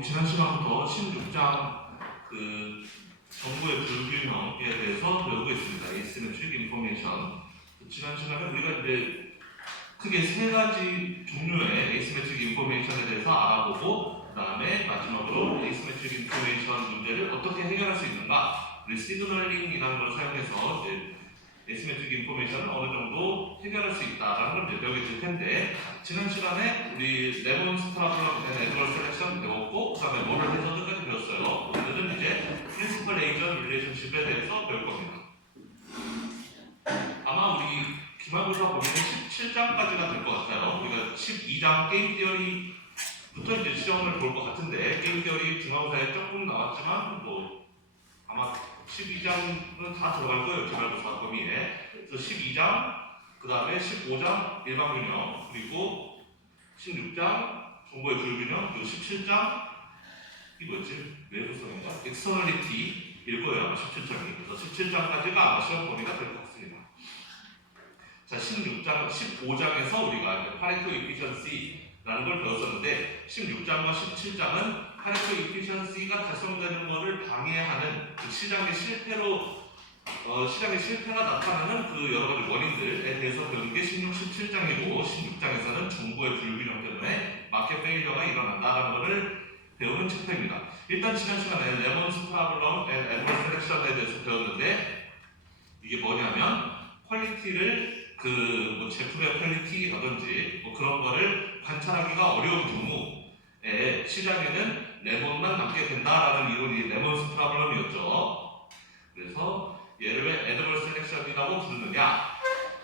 우리 지난 시간부터 16장 그 정보의 불균형에 대해서 배우고 있습니다. Asymmetric Information. 지난 시간에 우리가 이제 크게 세 가지 종류의 Asymmetric Information에 대해서 알아보고, 그 다음에 마지막으로 Asymmetric Information 문제를 어떻게 해결할 수 있는가, 우리 시그널링이라는 걸 사용해서 이제 Asymmetric Information을 어느 정도 해결할 수 있다라는 걸 이제 배우게 될 텐데, 지난 시간에 우리 레몬스 프로블럼 앤 애드버스 셀렉션 배웠고, 그 다음에 모럴 해저드까지 배웠어요. 오늘은 이제 프린시플 에이전 릴레이션십에 대해서 배울 겁니다. 아마 우리 기말고사 보면 17장까지가 될 것 같아요. 우리가 12장 게임 티어리부터 이제 시험을 볼 것 같은데, 게임 티어리 기말고사에 조금 나왔지만 뭐 아마 12장은 다 들어갈 거예요, 기말고사 범위에. 그래서 12장, 그 다음에 15장 일반균형, 그리고 16장 정보의 불균형, 그리고 17장 이 뭐였지? 외부성인가? 엑스터널리티일 거예요, 아마 17장이. 그래서 17장까지가 아마 시험 범위가 될 것 같습니다. 자, 15장에서 우리가 파레토 이피션시라는 걸 배웠었는데, 16장과 17장은 파레토 이피션시가 달성되는 것을 방해하는 그 시장의 실패가 나타나는 그 여러 가지 원인들에 대해서 배우는 게 16, 17장이고, 16장에서는 정보의 불균형 때문에 마켓 페일러가 일어난다라는 것을 배우는 챕터입니다. 일단 지난 시간에 레몬스 프로블럼 앤 애드버스 셀렉션에 대해서 배웠는데, 이게 뭐냐면 퀄리티를 뭐 제품의 퀄리티라든지 뭐 그런 거를 관찰하기가 어려운 경우에 시장에는 레몬만 남게 된다라는 이론이 레몬스 프로블럼이었죠. 그래서 얘를 왜 애드버스 셀렉션이라고 부르느냐?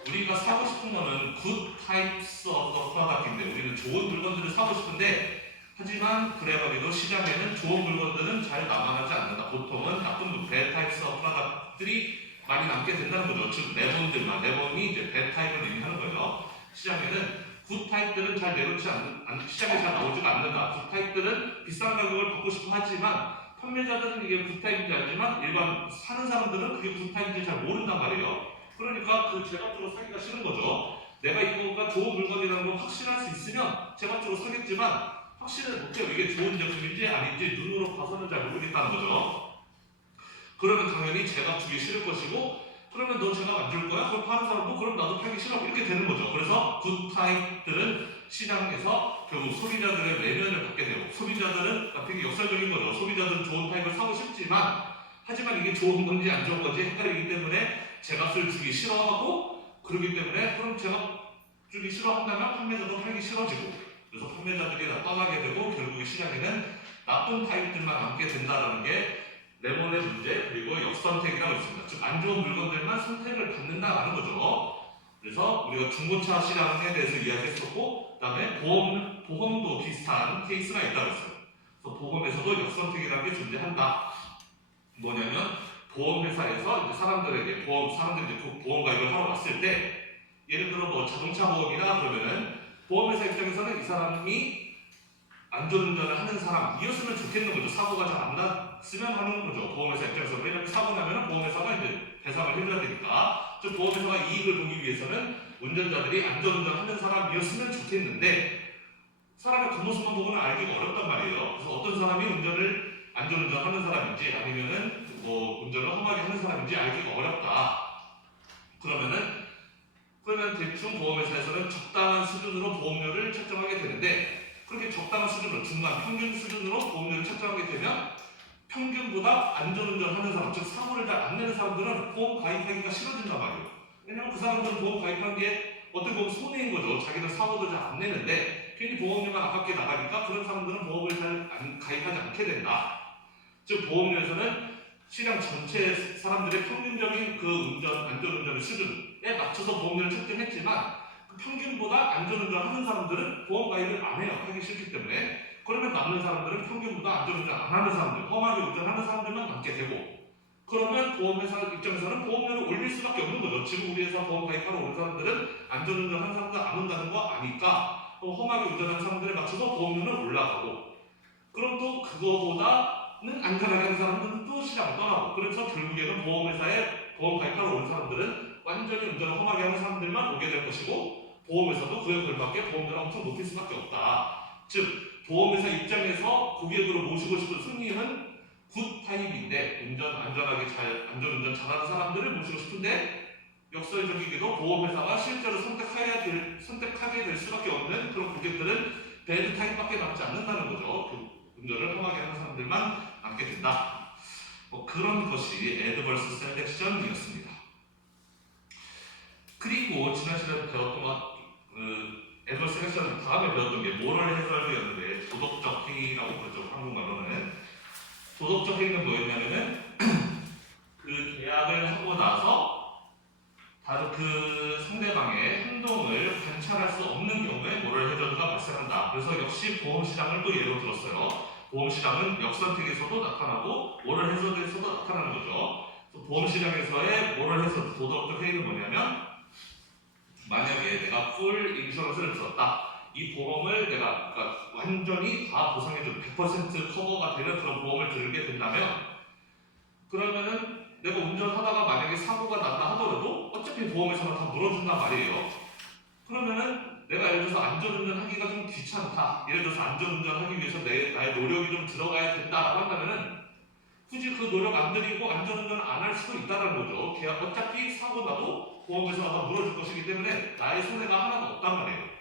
우리가 사고 싶은 거는 good types of product인데, 우리는 좋은 물건들을 사고 싶은데, 하지만 그래가지고 시장에는 좋은 물건들은 잘 남아나지 않는다. 보통은 나쁜 bad types of product들이 많이 남게 된다는 거죠. 즉 레몬이 이제 bad 타입을 의미하는 거죠. 시장에는 good 타입들은 잘 내놓지 시장에 잘 나오지가 않는다. good 타입들은 비싼 가격을 받고 싶어 하지만 판매자들은 이게 good 타입인지 알지만 일반 사는 사람들은 그게 good 타입인지 잘 모른단 말이에요. 그러니까 그 제값으로 사기가 싫은 거죠. 내가 이거가 좋은 물건이라는 걸 확신할 수 있으면 제값으로 사겠지만 확신을 못해요. 이게 좋은 제품인지 아닌지 눈으로 봐서는 잘 모르겠다는 거죠. 그러면 당연히 제값 주기 싫을 것이고, 그러면 너 제값 안 줄 거야? 그럼 파는 사람도 그럼 나도 팔기 싫어, 이렇게 되는 거죠. 그래서 굿 타입들은 시장에서 결국 소비자들의 외면을 받게 되고, 소비자들은 되게 역설적인 거죠. 소비자들은 좋은 타입을 사고 싶지만, 하지만 이게 좋은 건지 안 좋은 건지 헷갈리기 때문에 제값을 주기 싫어하고, 그러기 때문에 그럼 제값 주기 싫어한다면 판매자도 팔기 싫어지고, 그래서 판매자들이 다 떠나게 되고 결국 시장에는 나쁜 타입들만 남게 된다는 게 레몬의 문제, 그리고 역선택이라고 있습니다. 즉 안 좋은 물건들만 선택을 받는다라는 거죠. 그래서 우리가 중고차 시장에 대해서 이야기했었고, 그 다음에 보험도 비슷한 케이스가 있다고 했어요. 그래서 보험에서도 역선택이라는 게 존재한다. 뭐냐면 보험회사에서 이제 사람들이 보험 가입을 하러 왔을 때, 예를 들어 뭐 자동차 보험이나 그러면은 보험회사 입장에서는 이 사람이 안전운전을 하는 사람이었으면 좋겠는 거죠. 사고가 잘 안 났으면 하는 거죠. 보험회사 입장에서. 왜냐면 사고 나면 보험회사가 이제 배상을 해줘야 되니까. 즉 보험회사가 이익을 보기 위해서는 운전자들이 안전운전 하는 사람이었으면 좋겠는데, 사람의 겉모습만 보고는 알기가 어렵단 말이에요. 그래서 어떤 사람이 안전운전 하는 사람인지 아니면은 뭐 운전을 험하게 하는 사람인지 알기가 어렵다. 그러면 대충 보험회사에서는 적당한 수준으로 보험료를 책정하게 되는데, 그렇게 적당한 수준으로, 중간 평균 수준으로 보험료를 책정하게 되면 평균보다 안전운전하는 사람, 즉 사고를 잘 안 내는 사람들은 보험 가입하기가 싫어진단 말이에요. 왜냐면 그 사람들은 보험 가입한 게 어떻게 보면 손해인 거죠. 자기는 사고도 잘 안 내는데 괜히 보험료가 아깝게 나가니까 그런 사람들은 보험을 잘 가입하지 않게 된다. 즉 보험료에서는 시장 전체 사람들의 평균적인 그 안전운전의 수준에 맞춰서 보험료를 책정했지만, 그 평균보다 안전운전하는 사람들은 보험 가입을 안 해요. 하기 싫기 때문에. 그러면 남는 사람들은 평균보다 안전운전 안 하는 사람들, 험하게 운전하는 사람들만 남게 되고, 그러면 보험회사 입장에서는 보험료를 올릴 수밖에 없는 거죠. 지금 우리 회사 보험 가입하러 온 사람들은 안전운전 하는 사람들 안 온다는 거 아니까 험하게 운전하는 사람들에 맞춰서 보험료는 올라가고, 그럼 또 그거보다는 안전하게 하는 사람들은 또 시장을 떠나고, 그래서 결국에는 보험회사에 보험 가입하러 온 사람들은 완전히 운전을 험하게 하는 사람들만 오게 될 것이고, 보험회사도 그에 걸맞게 보험료를 엄청 높일 수밖에 없다. 즉 보험회사 입장에서 고객으로 모시고 싶은 손님은 굿 타입인데 안전운전 잘하는 사람들을 모시고 싶은데 역설적이게도 보험회사가 실제로 선택하게 될 수밖에 없는 그런 고객들은 배드 타입밖에 남지 않는다는 거죠. 그 운전을 험하게 하는 사람들만 남게 된다. 그런 것이 애드버스 셀렉션이었습니다. 그리고 지난 시간에 배웠던 애드버스 셀렉션 다음에 배웠던 게 모럴 해설이었는데 도덕적 행위라고 그러죠. 한국말로는. 도덕적 행위는 뭐였냐면은 그 계약을 하고 나서 다른 그 상대방의 행동을 관찰할 수 없는 경우에 모럴 해저드가 발생한다. 그래서 역시 보험시장을 또 예로 들었어요. 보험시장은 역선택에서도 나타나고 모럴 해저드에서도 나타나는 거죠. 보험시장에서의 모럴 해저드, 도덕적 행위는 뭐냐면 만약에 내가 풀 인슈런스를 들었다. 이 보험을 내가 그러니까 완전히 다 보상해주는 100% 커버가 되는 그런 보험을 들게 된다면 그러면은 내가 운전하다가 만약에 사고가 난다 하더라도 어차피 보험회사가 다 물어준단 말이에요. 그러면은 내가 예를 들어서 안전운전 하기가 좀 귀찮다. 예를 들어서 안전운전 하기 위해서 나의 노력이 좀 들어가야 된다라고 한다면은 굳이 그 노력 안 들이고 안전운전 안 할 수도 있다는 거죠. 어차피 사고 나도 보험회사가 다 물어줄 것이기 때문에 나의 손해가 하나도 없단 말이에요.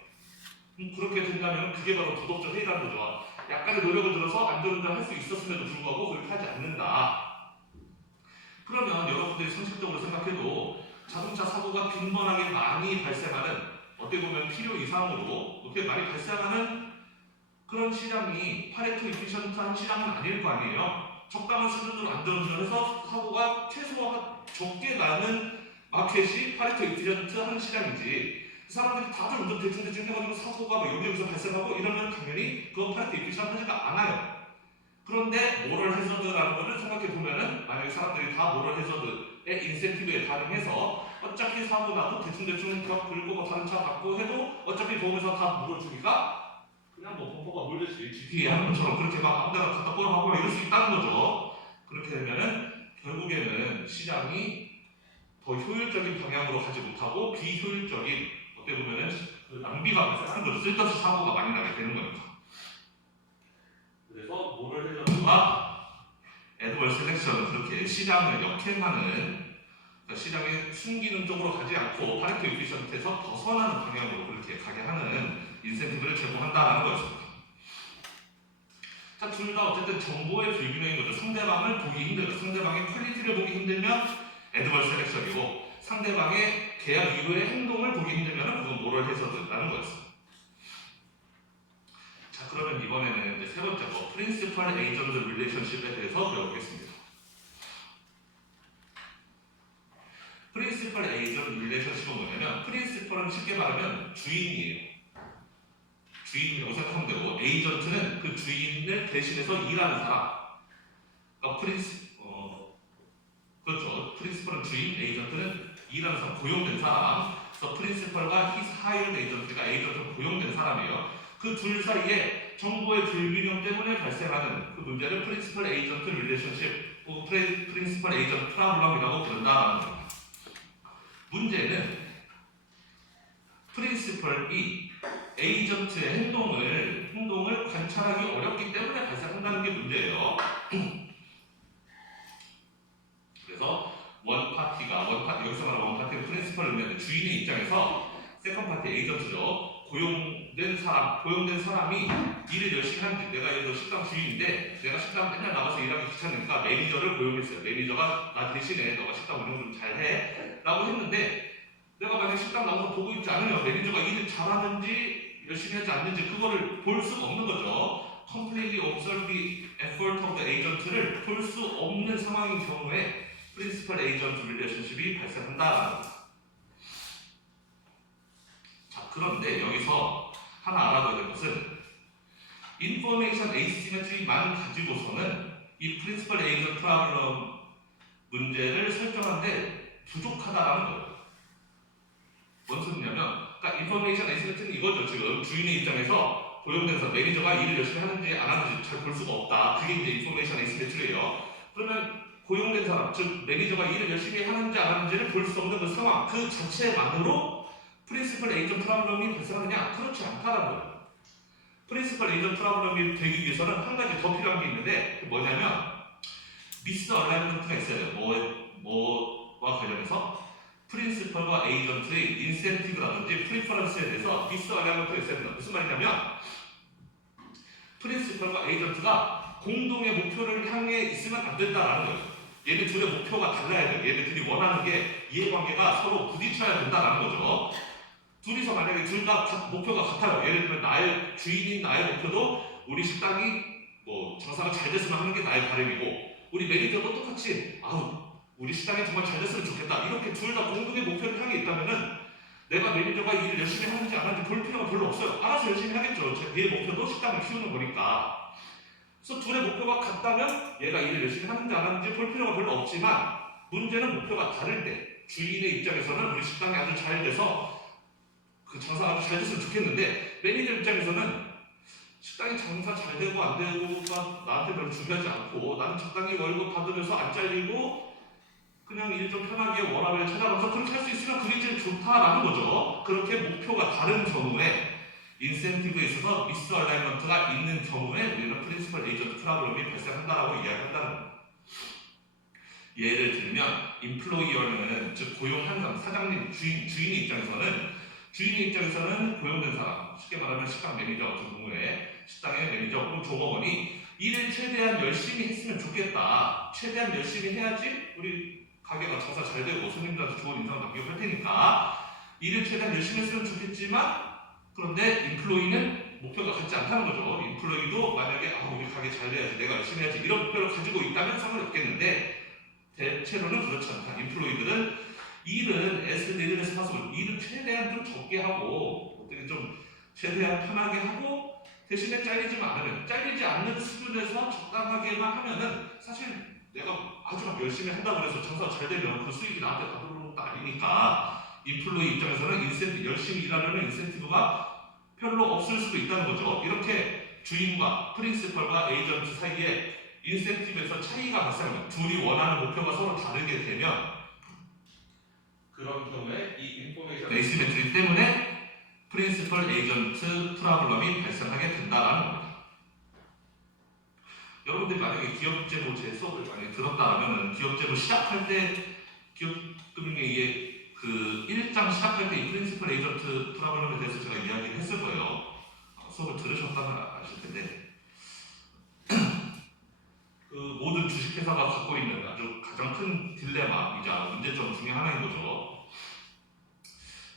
그렇게 된다면 그게 바로 도덕적 해이라는 거죠. 약간의 노력을 들어서 안전운전 할 수 있었음에도 불구하고 그렇게 하지 않는다. 그러면 여러분들이 상식적으로 생각해도 자동차 사고가 빈번하게 많이 발생하는 어떻게 보면 필요 이상으로 그렇게 많이 발생하는 그런 시장이 파레토 이피션트한 시장은 아닐 거 아니에요. 적당한 수준으로 안전운전해서 사고가 최소한 적게 나는 마켓이 파레토 이피션트한 시장이지 사람들이 다들 운전 대충 해가지고 사고가 막 여기저기서 발생하고 이러면 당연히 그건 파레토 이피션트하지가 않아요. 그런데 모럴 해저드라는 것을 생각해 보면은 만약에 사람들이 다 모럴 해저드의 인센티브에 반응해서 어차피 사고 나도 대충 벽 긁고 다른 차 갖고 해도 어차피 보험회사 다 물어주니까 그냥 뭐 범퍼가 몰듯이 GTA 하는 것처럼 그렇게 막 아무데나 갖다 꼬라박고 이럴 수 있다는 거죠. 그렇게 되면은 결국에는 시장이 더 효율적인 방향으로 가지 못하고 비효율적인 어떻게 보면은 그 낭비가 발생하는 거죠. 쓸데없이 사고가 많이 나게 되는 거니까. 그래서 모럴 해저드와 애드버스 셀렉션은 그렇게 시장을 역행하는 그러니까 시장의 숨기는 쪽으로 가지 않고 파레토 이피션트에서 벗어나는 방향으로 그렇게 가게 하는 인센티브를 제공한다는 거였습니다. 자, 둘 다 어쨌든 정보의 불균형인 거죠. 상대방을 보기 힘들고 상대방의 퀄리티를 보기 힘들면 애드버스 셀렉션이고 상대방의 계약 이후의 행동을 보기 힘들면 그건 모럴 해저드라는 거였습니다. 자, 그러면 이번에는 이제 세 번째 거 프린시펄 에이전트 릴레이션십에 대해서 배워보겠습니다. 프린시펄 에이전트 릴레이션십은 뭐냐면 프린시펄은 쉽게 말하면 주인이에요. 주인이라고 생각하면 되고 에이전트는 그 주인을 대신해서 일하는 사람. 그러니까 그렇죠. 프린시펄은 주인, 에이전트는 일하는 사람, 고용된 사람. 그래서 프린시펄과 his hired agent가 에이전트로 고용된 사람이에요. 그 둘 사이에 정보의 불균형 때문에 발생하는 그 문제를 프린시펄 에이전트 릴레이션십, 프린시펄 에이전트 프로블럼이라고 부른다라는 겁니다. 문제는 프린시펄이 에이전트의 행동을 관찰하기 어렵기 때문에 발생한다는 게 문제예요. 그래서 여기서 말하는 원파티는 프린시펄을 의미하는 주인의 입장에서 세컨파티 에이전트죠. 고용된 사람이 일을 열심히 하는지 내가 예를 들어 식당 주인인데 내가 식당 맨날 나가서 일하기 귀찮으니까 매니저를 고용했어요. 매니저가 나 대신에 너가 식당 운영 좀 잘해 라고 했는데 내가 만약에 식당 나가서 보고 있지 않으면 매니저가 일을 잘하는지 열심히 하지 않는지 그거를 볼 수가 없는 거죠. completely observe the effort of the agent를 볼 수 없는 상황인 경우에 프린시펄 에이전트 릴레이션십이 발생한다라는 겁니다. 자, 그런데 여기서 하나 알아둬야 될 것은 인포메이션 에이시메트리만 가지고서는 이 프린시펄 에이전트 프로블럼 문제를 설정하는데 부족하다라는 거예요. 뭔 소리냐면 그러니까 인포메이션 에이시메트리는 이거죠. 지금 주인의 입장에서 고용된 사람, 매니저가 일을 열심히 하는지 안 하는지 잘 볼 수가 없다. 그게 이제 인포메이션 에이시메트리예요. 그러면 고용된 사람, 즉 매니저가 일을 열심히 하는지 안 하는지를 볼 수 없는 그 상황, 그 자체만으로 프린시펄 에이전트 프로블럼이 발생하느냐? 그렇지 않다라는 거예요. 프린시펄 에이전트 프로그램이 되기 위해서는 한 가지 더 필요한 게 있는데 그게 뭐냐면 미스 얼라이먼트가 있어야 돼요. 뭐와 관련해서 프린시펄과 에이전트의 인센티브라든지 프리퍼런스에 대해서 미스 얼라이먼트가 있어야 된다. 무슨 말이냐면 프린시펄과 에이전트가 공동의 목표를 향해 있으면 안 된다라는 거예요. 얘네 둘의 목표가 달라야 돼요. 얘네들이 원하는 게 이해관계가 서로 부딪혀야 된다라는 거죠. 둘이서 만약에 둘 다 목표가 같아요. 예를 들면 나의 주인인 나의 목표도 우리 식당이 뭐 장사가 잘 됐으면 하는 게 나의 바람이고 우리 매니저도 똑같이 우리 식당이 정말 잘 됐으면 좋겠다. 이렇게 둘 다 공동의 목표를 향해 있다면은 내가 매니저가 일을 열심히 하는지 안 하는지 볼 필요가 별로 없어요. 알아서 열심히 하겠죠. 얘 목표도 식당을 키우는 거니까. 그래서 둘의 목표가 같다면 얘가 일을 열심히 하는지 안 하는지 볼 필요가 별로 없지만 문제는 목표가 다를 때 주인의 입장에서는 우리 식당이 아주 잘 돼서 그 장사가 아주 잘 됐으면 좋겠는데 매니저 입장에서는 식당이 장사 잘 되고 안 되고가 나한테 별로 중요하지 않고 나는 적당히 월급 받으면서 안 잘리고 그냥 일 좀 편하게 워라밸 찾아가면서 그렇게 할 수 있으면 그게 제일 좋다라는 거죠. 그렇게 목표가 다른 경우에 인센티브에 있어서 미스 얼라이먼트가 있는 경우에 우리는 프린시펄 에이전트 프로그램이 발생한다라고 이야기한다는 겁니다. 예를 들면 인플로이어는 즉 고용한 사람, 사장님, 주인의 입장에서는 고용된 사람, 쉽게 말하면 식당 매니저 같은 경우에 식당의 매니저 혹은 종업원이 일을 최대한 열심히 했으면 좋겠다. 최대한 열심히 해야지 우리 가게가 장사 잘 되고 손님들한테 좋은 인상을 남기고 할 테니까 일을 최대한 열심히 했으면 좋겠지만 그런데 인플로이는 목표가 같지 않다는 거죠. 인플로이도 만약에 우리 가게 잘 돼야지 내가 열심히 해야지 이런 목표를 가지고 있다면 상관이 없겠는데 대체로는 그렇지 않다. 인플로이들은 일은 내일에서 파서 일은 최대한 좀 적게 하고 어떻게 좀 최대한 편하게 하고 대신에 잘리지 않는 수준에서 적당하게만 하면은 사실 내가 아주 막 열심히 한다고 해서 장사가 잘 되면 그 수익이 나한테 다 들어오는 것도 아니니까 인플로이 입장에서는 열심히 일하려는 인센티브가 별로 없을 수도 있다는 거죠. 이렇게 주인과 프린시펄과 에이전트 사이에 인센티브에서 차이가 발생하면 둘이 원하는 목표가 서로 다르게 되면 그런 경우에 이 인포메이션 에이시메트리 때문에 프린시펄 에이전트 프로블럼이 발생하게 된다라는 겁니다. 여러분들이 만약에 기업제보 제 수업을 많이 들었다면 기업제보 시작할 때 기업금융의 그 1장 시작할 때 이 프린시펄 에이전트 프로블럼에 대해서 제가 이야기를 했을 거예요. 수업을 들으셨다면 아실 텐데 그 모든 주식회사가 갖고 있는 아주 가장 큰 딜레마이자 문제점 중에 하나인 거죠.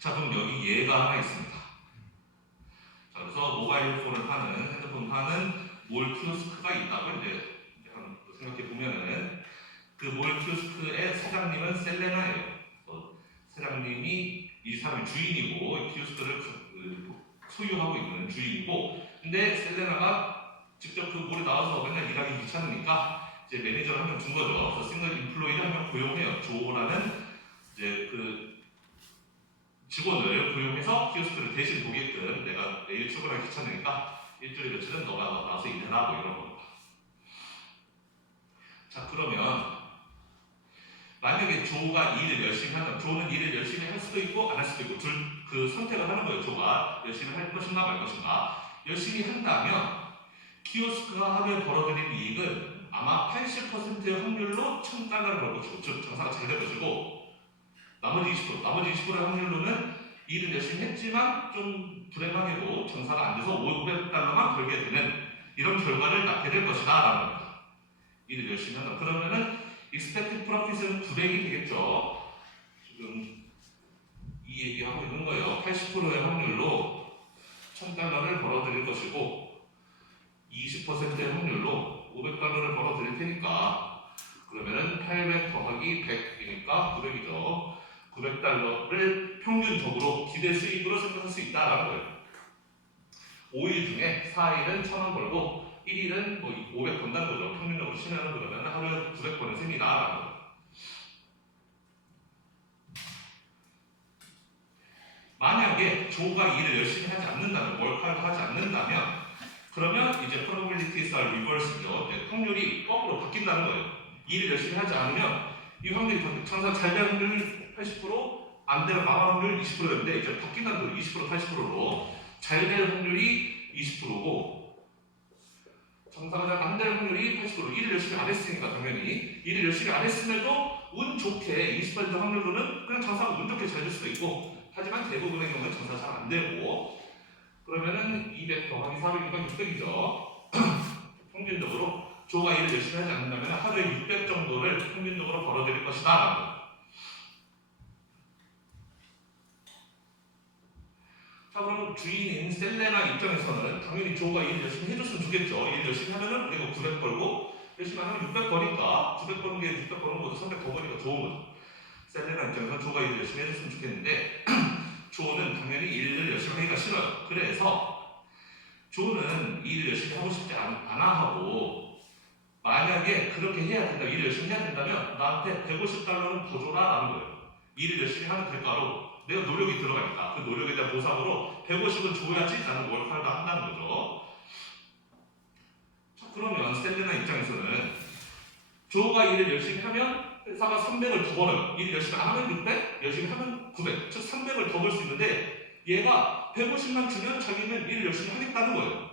자, 그럼 여기 예가 하나 있습니다. 자, 그래서 모바일 폰을 파는, 핸드폰 파는 몰 키오스크가 있다고 이제 생각해 보면은 그 몰 키오스크의 사장님은 셀레나예요. 사장님이 이 사람의 주인이고 키오스크를 소유하고 있는 주인이고, 근데 셀레나가 직접 그 몰에 나와서 맨날 일하기 귀찮으니까 이제 매니저를 한 명 준 거죠. 그래서 싱글 인플로이를 한 명 고용해요. 조라는 이제 그 직원을 고용해서 키오스크를 대신 보게끔 내가 내일 출근하기 귀찮으니까 일주일에 며칠은 너가 나와서 일해라 뭐 이런 겁니다. 자, 그러면 만약에 조가 일을 열심히 한다면 조는 일을 열심히 할 수도 있고 안 할 수도 있고 그 선택을 하는 거예요. 조가 열심히 할 것인가 말 것인가. 열심히 한다면 키오스크가 하루에 벌어들인 이익은 아마 80%의 확률로 $1,000를 벌 것이고, 즉 장사가 잘 될 것이고, 나머지 20%의 확률로는 일을 열심히 했지만 좀 불행하게도 장사가 안 돼서 $500만 벌게 되는 이런 결과를 낳게 될 것이다 라는 겁니다. 일을 열심히 한다. 그러면은 expected profit은 900이 되겠죠. 지금 이 얘기하고 있는 거예요. 80%의 확률로 $1,000를 벌어들일 것이고 20%의 확률로 $500를 벌어들일 테니까 그러면은 800 더하기 100이니까 900이죠. $900를 평균적으로 기대 수익으로 생각할 수 있다라는 거예요. 5일 중에 4일은 1,000원 벌고 1일은 뭐 500 번다는 거죠. 평균적으로 치면은 그러면 하루에 900번을 셉니다라는 거예요. 만약에 조가 일을 열심히 하지 않는다면, 월카를 하지 않는다면 그러면 이제 probabilities are reverse죠. 확률이 거꾸로 바뀐다는 거예요. 일을 열심히 하지 않으면 이 확률이 장사 잘 되는 확률 80%, 안 되면 망할 확률 20%였는데 이제 바뀐다는 거예요. 20% 80%로 잘 되는 확률이 20%고 열심히 안 했으니까 당연히 일을 열심히 안 했음에도 운 좋게 20% 확률로는 그냥 장사가 운 좋게 잘 될 수도 있고 하지만 대부분의 경우는 장사 잘 안 되고 그러면은 200 더하기 400이니까 600이죠. 평균적으로 조가 일을 열심히 하지 않는다면 하루에 600 정도를 평균적으로 벌어들일 것이다 라고. 자 그럼 주인인 셀레나 입장에서는 당연히 조가 일 열심히 해줬으면 좋겠죠. 일 열심히 하면은 내가 900 벌고 열심히 하면 600 버니까 900 버는 게 600 버는 것도 300 더 버니까 좋은 거죠. 셀레나 입장에서는 조가 일을 열심히 해줬으면 좋겠는데 조는 당연히 일을 열심히 하기가 싫어요. 그래서 조는 일을 열심히 하고 싶지 않아 하고 만약에 그렇게 해야 된다, 일을 열심히 해야 된다면 나한테 150달러는 더 줘라 라는 거예요. 일을 열심히 하는 대가로 내가 노력이 들어가니까 그 노력에 대한 보상으로 150은 줘야지 나는 월카를 한다는 거죠. 자, 그러면 셀레나 입장에서는 조가 일을 열심히 하면 회사가 300을 더 벌어요. 일을 열심히 안 하면 600, 열심히 하면 900, 즉 300을 더 벌 수 있는데 얘가 150만 주면 자기는 일을 열심히 하겠다는 거예요.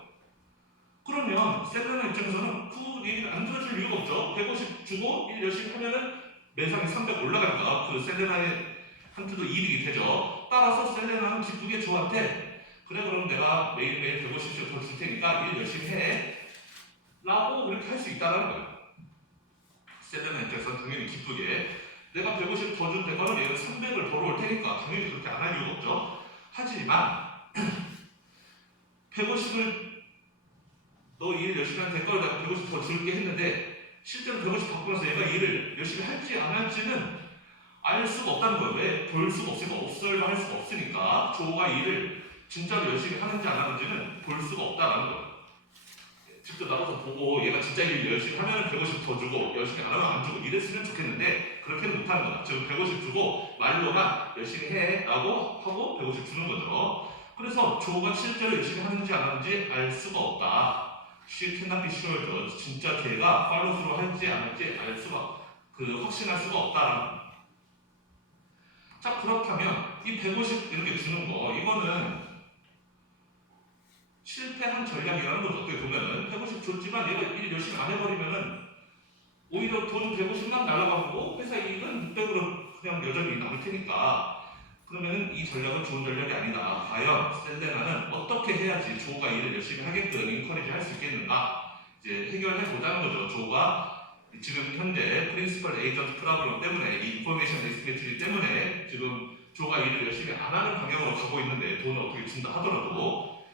그러면 셀레나 입장에서는 그 얘기를 안 들어줄 이유가 없죠. 150 주고 일 열심히 하면은 매상이 300 올라가니까 그 셀레나의 한테도 이득이 되죠. 따라서 셀레나는 기쁘게 조한테 그래 그럼 내가 매일매일 150씩 더 줄 테니까 일 열심히 해 라고 그렇게 할 수 있다는 거예요. 셀레나 입장에서는 당연히 기쁘게 내가 150 더 준 대가로 얘는 300을 벌어올 테니까 당연히 그렇게 안 할 이유가 없죠. 하지만 150을 너 일 열심히 한 대가로 내가 150 더 줄게 했는데 실제로 150 받고 나서 얘가 일을 열심히 할지 안 할지는 알 수가 없다는 거예요. 왜? 볼 수가 없으니까 없을만 할 수가 없으니까 조가 일을 진짜로 열심히 하는지 안 하는지는 볼 수가 없다라는 거예요. 직접 나가서 보고 얘가 진짜 일 열심히 하면 150 더 주고 열심히 안 하면 안 주고 이랬으면 좋겠는데 그렇게는 못하는 거다. 지금 150 주고 말로만 열심히 해 라고 하고 150 주는 거죠. 그래서 조가 실제로 열심히 하는지 안 하는지 알 수가 없다. She cannot be sure. 진짜 걔가 팔로우스루 할지 안 할지 알 수가 확신할 수가 없다라는. 자 그렇다면 이 150 이렇게 주는 거 이거는 실패한 전략이라는 거죠. 어떻게 보면은 150 줬지만 얘가 일 열심히 안 해버리면은 오히려 돈 150만 날아가고 회사 이익은 600으로 그냥 여전히 남을 테니까 그러면은 이 전략은 좋은 전략이 아니다. 과연 셀레나는 어떻게 해야지 조가 일을 열심히 하게끔 인커리지 할 수 있겠는가 이제 해결해 보자는 거죠. 조가 지금 현재 프린시펄 에이전트 프로그램 때문에 이 인포메이션 에스티메이트 때문에 지금 조가 일을 열심히 안 하는 방향으로 가고 있는데 돈을 어떻게 준다 하더라도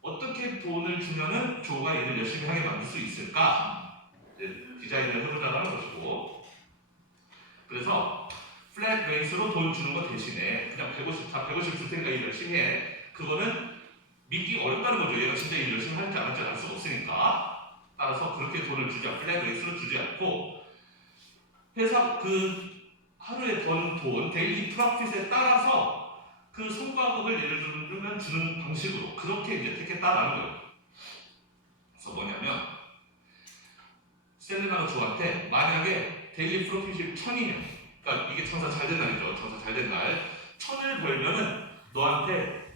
어떻게 돈을 주면은 조가 일을 열심히 하게 만들 수 있을까 디자인을 해보자는 것이고 그래서 플랫 레이스로 돈 주는 것 대신에 그냥 150 줄 테니까 일 열심히 해 그거는 믿기 어렵다는 거죠. 얘가 진짜 일 열심히 하는지 안 할지 알 수가 없으니까 따라서 그렇게 돈을 주지 않고 플랫 레이스로 주지 않고 회사 하루에 번 돈 데일리 프로핏에 따라서 그 성과급을 예를 들면 주는 방식으로 그렇게 이제 택했다라는 거예요. 그래서 뭐냐면 셀레나가 조한테 만약에 데일리 프로핏이 1000이면 그러니까 이게 장사 잘 된 날이죠. 장사 잘 된 날 1000을 벌면은 너한테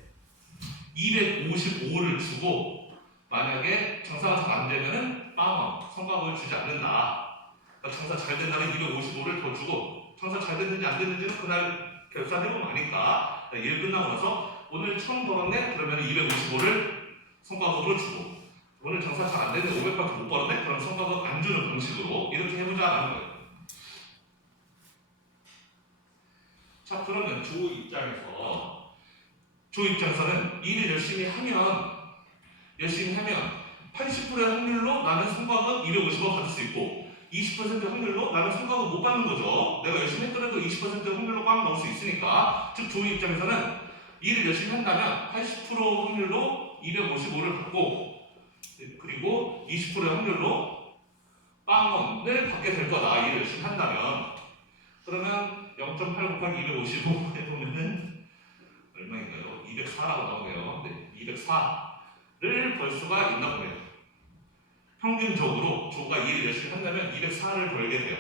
255를 주고 만약에 장사가 잘 안 되면은 빵원 성과급을 주지 않는다. 그러니까 장사 잘 된 날은 255를 더 주고 장사 잘 됐는지 안 됐는지는 그날 결산해보면 아니까 일 끝나고 나서 오늘 1000 벌었네? 그러면 255를 성과급으로 주고 오늘 장사 잘 안 됐는데 500밖에 못 벌었네? 그럼 성과급 안 주는 방식으로 이렇게 해보자라는 거예요. 자 그러면 조 입장에서는 일을 열심히 하면 80%의 확률로 나는 성과급 250원 받을 수 있고 20% 확률로 나는 성과급 못 받는 거죠. 내가 열심히 했더라도 20% 확률로 꽉 넣을 수 있으니까 즉 조 입장에서는 일을 열심히 한다면 80% 확률로 255를 받고 그리고 20%의 확률로 빵원을 받게 될 거다. 일을 열심히 한다면 그러면 0.8 곱하기 255 해보면은 얼마인가요? 204라고 나오네요. 네, 204를 벌 수가 있나 보네요. 평균적으로 조가 일을 열심히 한다면 204를 벌게 돼요.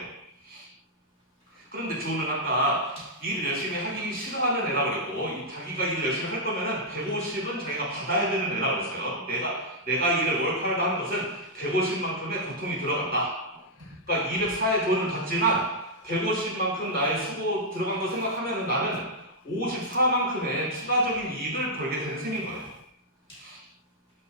그런데 조는 아까 일을 열심히 하기 싫어하는 애라고 그랬고 자기가 일을 열심히 할 거면은 150은 자기가 받아야 되는 애라고 그랬어요. 내가 일을 월카를 하는 것은 150만큼의 고통이 들어간다. 그러니까 204의 돈을 받지만 150만큼 나의 수고 들어간 거 생각하면 나는 54만큼의 추가적인 이익을 벌게 되는 셈인 거예요.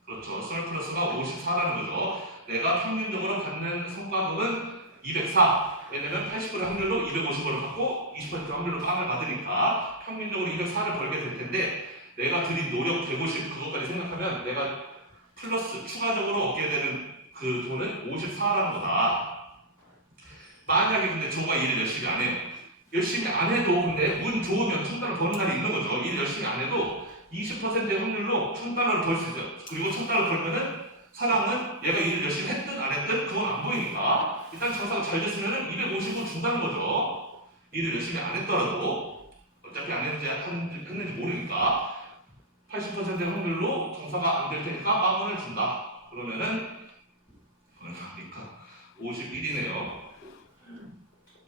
그렇죠. 서플러스가 54라는 거죠. 내가 평균적으로 받는 성과급은 204. 왜냐면 80%의 확률로 250원을 받고 20% 확률로 빵을 받으니까 평균적으로 204를 벌게 될 텐데 내가 들인 노력 150 그것까지 생각하면 내가 플러스 추가적으로 얻게 되는 그 돈은 54라는 거다. 만약에 근데 조가 일을 열심히 안 해요. 열심히 안 해도 근데 운 좋으면 1000달러 버는 날이 있는 거죠. 일 열심히 안 해도 20%의 확률로 1000달러를 벌 수 있어요. 그리고 1000달러 벌면은 사람은 얘가 일을 열심히 했든 안 했든 그건 안 보이니까 일단 장사가 잘 됐으면은 250원 준다는 거죠. 일을 열심히 안 했더라도 어차피 안 했는지 모르니까 80%의 확률로 장사가 안 될 테니까 빵원을 준다. 그러면은 그러니까 51이네요.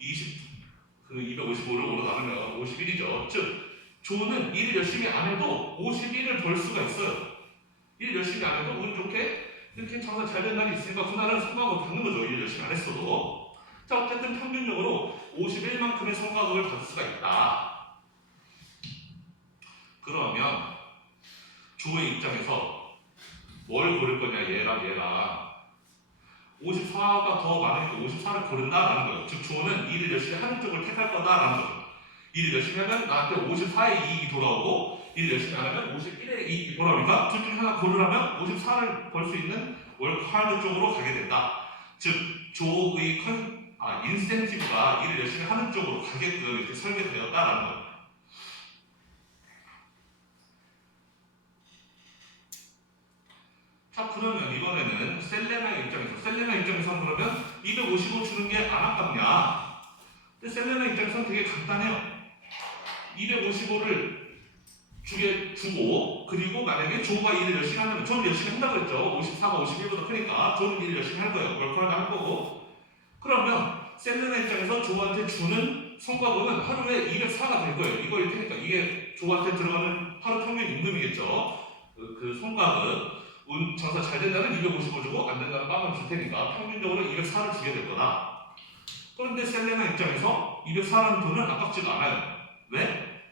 255를 5로 나누면 51이죠. 즉 조는 일을 열심히 안 해도 51을 벌 수가 있어요. 일 열심히 안 해도 운 좋게 이렇게 장사 잘 된 날이 있으니까 그날은 성과급을 받는 거죠. 일 열심히 안 했어도. 자, 어쨌든 평균적으로 51만큼의 성과급을 받을 수가 있다. 그러면 조의 입장에서 뭘 고를 거냐, 얘랑 54가 더 많으니까 54를 고른다라는 거예요. 즉 조는 일을 열심히 하는 쪽을 택할 거다라는 거죠. 일을 열심히 하면 나한테 54의 이익이 돌아오고 일을 열심히 안 하면 51의 이익이 돌아오니까 둘 중에 하나 고르라면 54를 벌 수 있는 월크하드 쪽으로 가게 된다. 즉 조의 인센티브가 일을 열심히 하는 쪽으로 가게끔 이렇게 설계되었다라는 거예요. 자, 그러면 이번에는 셀레나 입장에서는 그러면 255 주는 게 안 아깝냐? 근데 셀레나 입장에서는 되게 간단해요. 255를 주고 그리고 만약에 조가 일을 열심히 하면 조는 열심히 한다고 했죠. 54가 51보다 크니까 조는 일을 열심히 할 거예요. 월커를 할 거고. 그러면 셀레나 입장에서 조한테 주는 성과급은 하루에 204가 될 거예요. 이거 이렇게 하니까 이게 조한테 들어가는 하루 평균 임금이겠죠. 그 성과급. 장사 잘 된다면 255 주고 안 된다면 빵을 줄 테니까 평균적으로 204를 주게 될 거다. 그런데 셀레나 입장에서 204라는 돈은 아깝지가 않아요. 왜?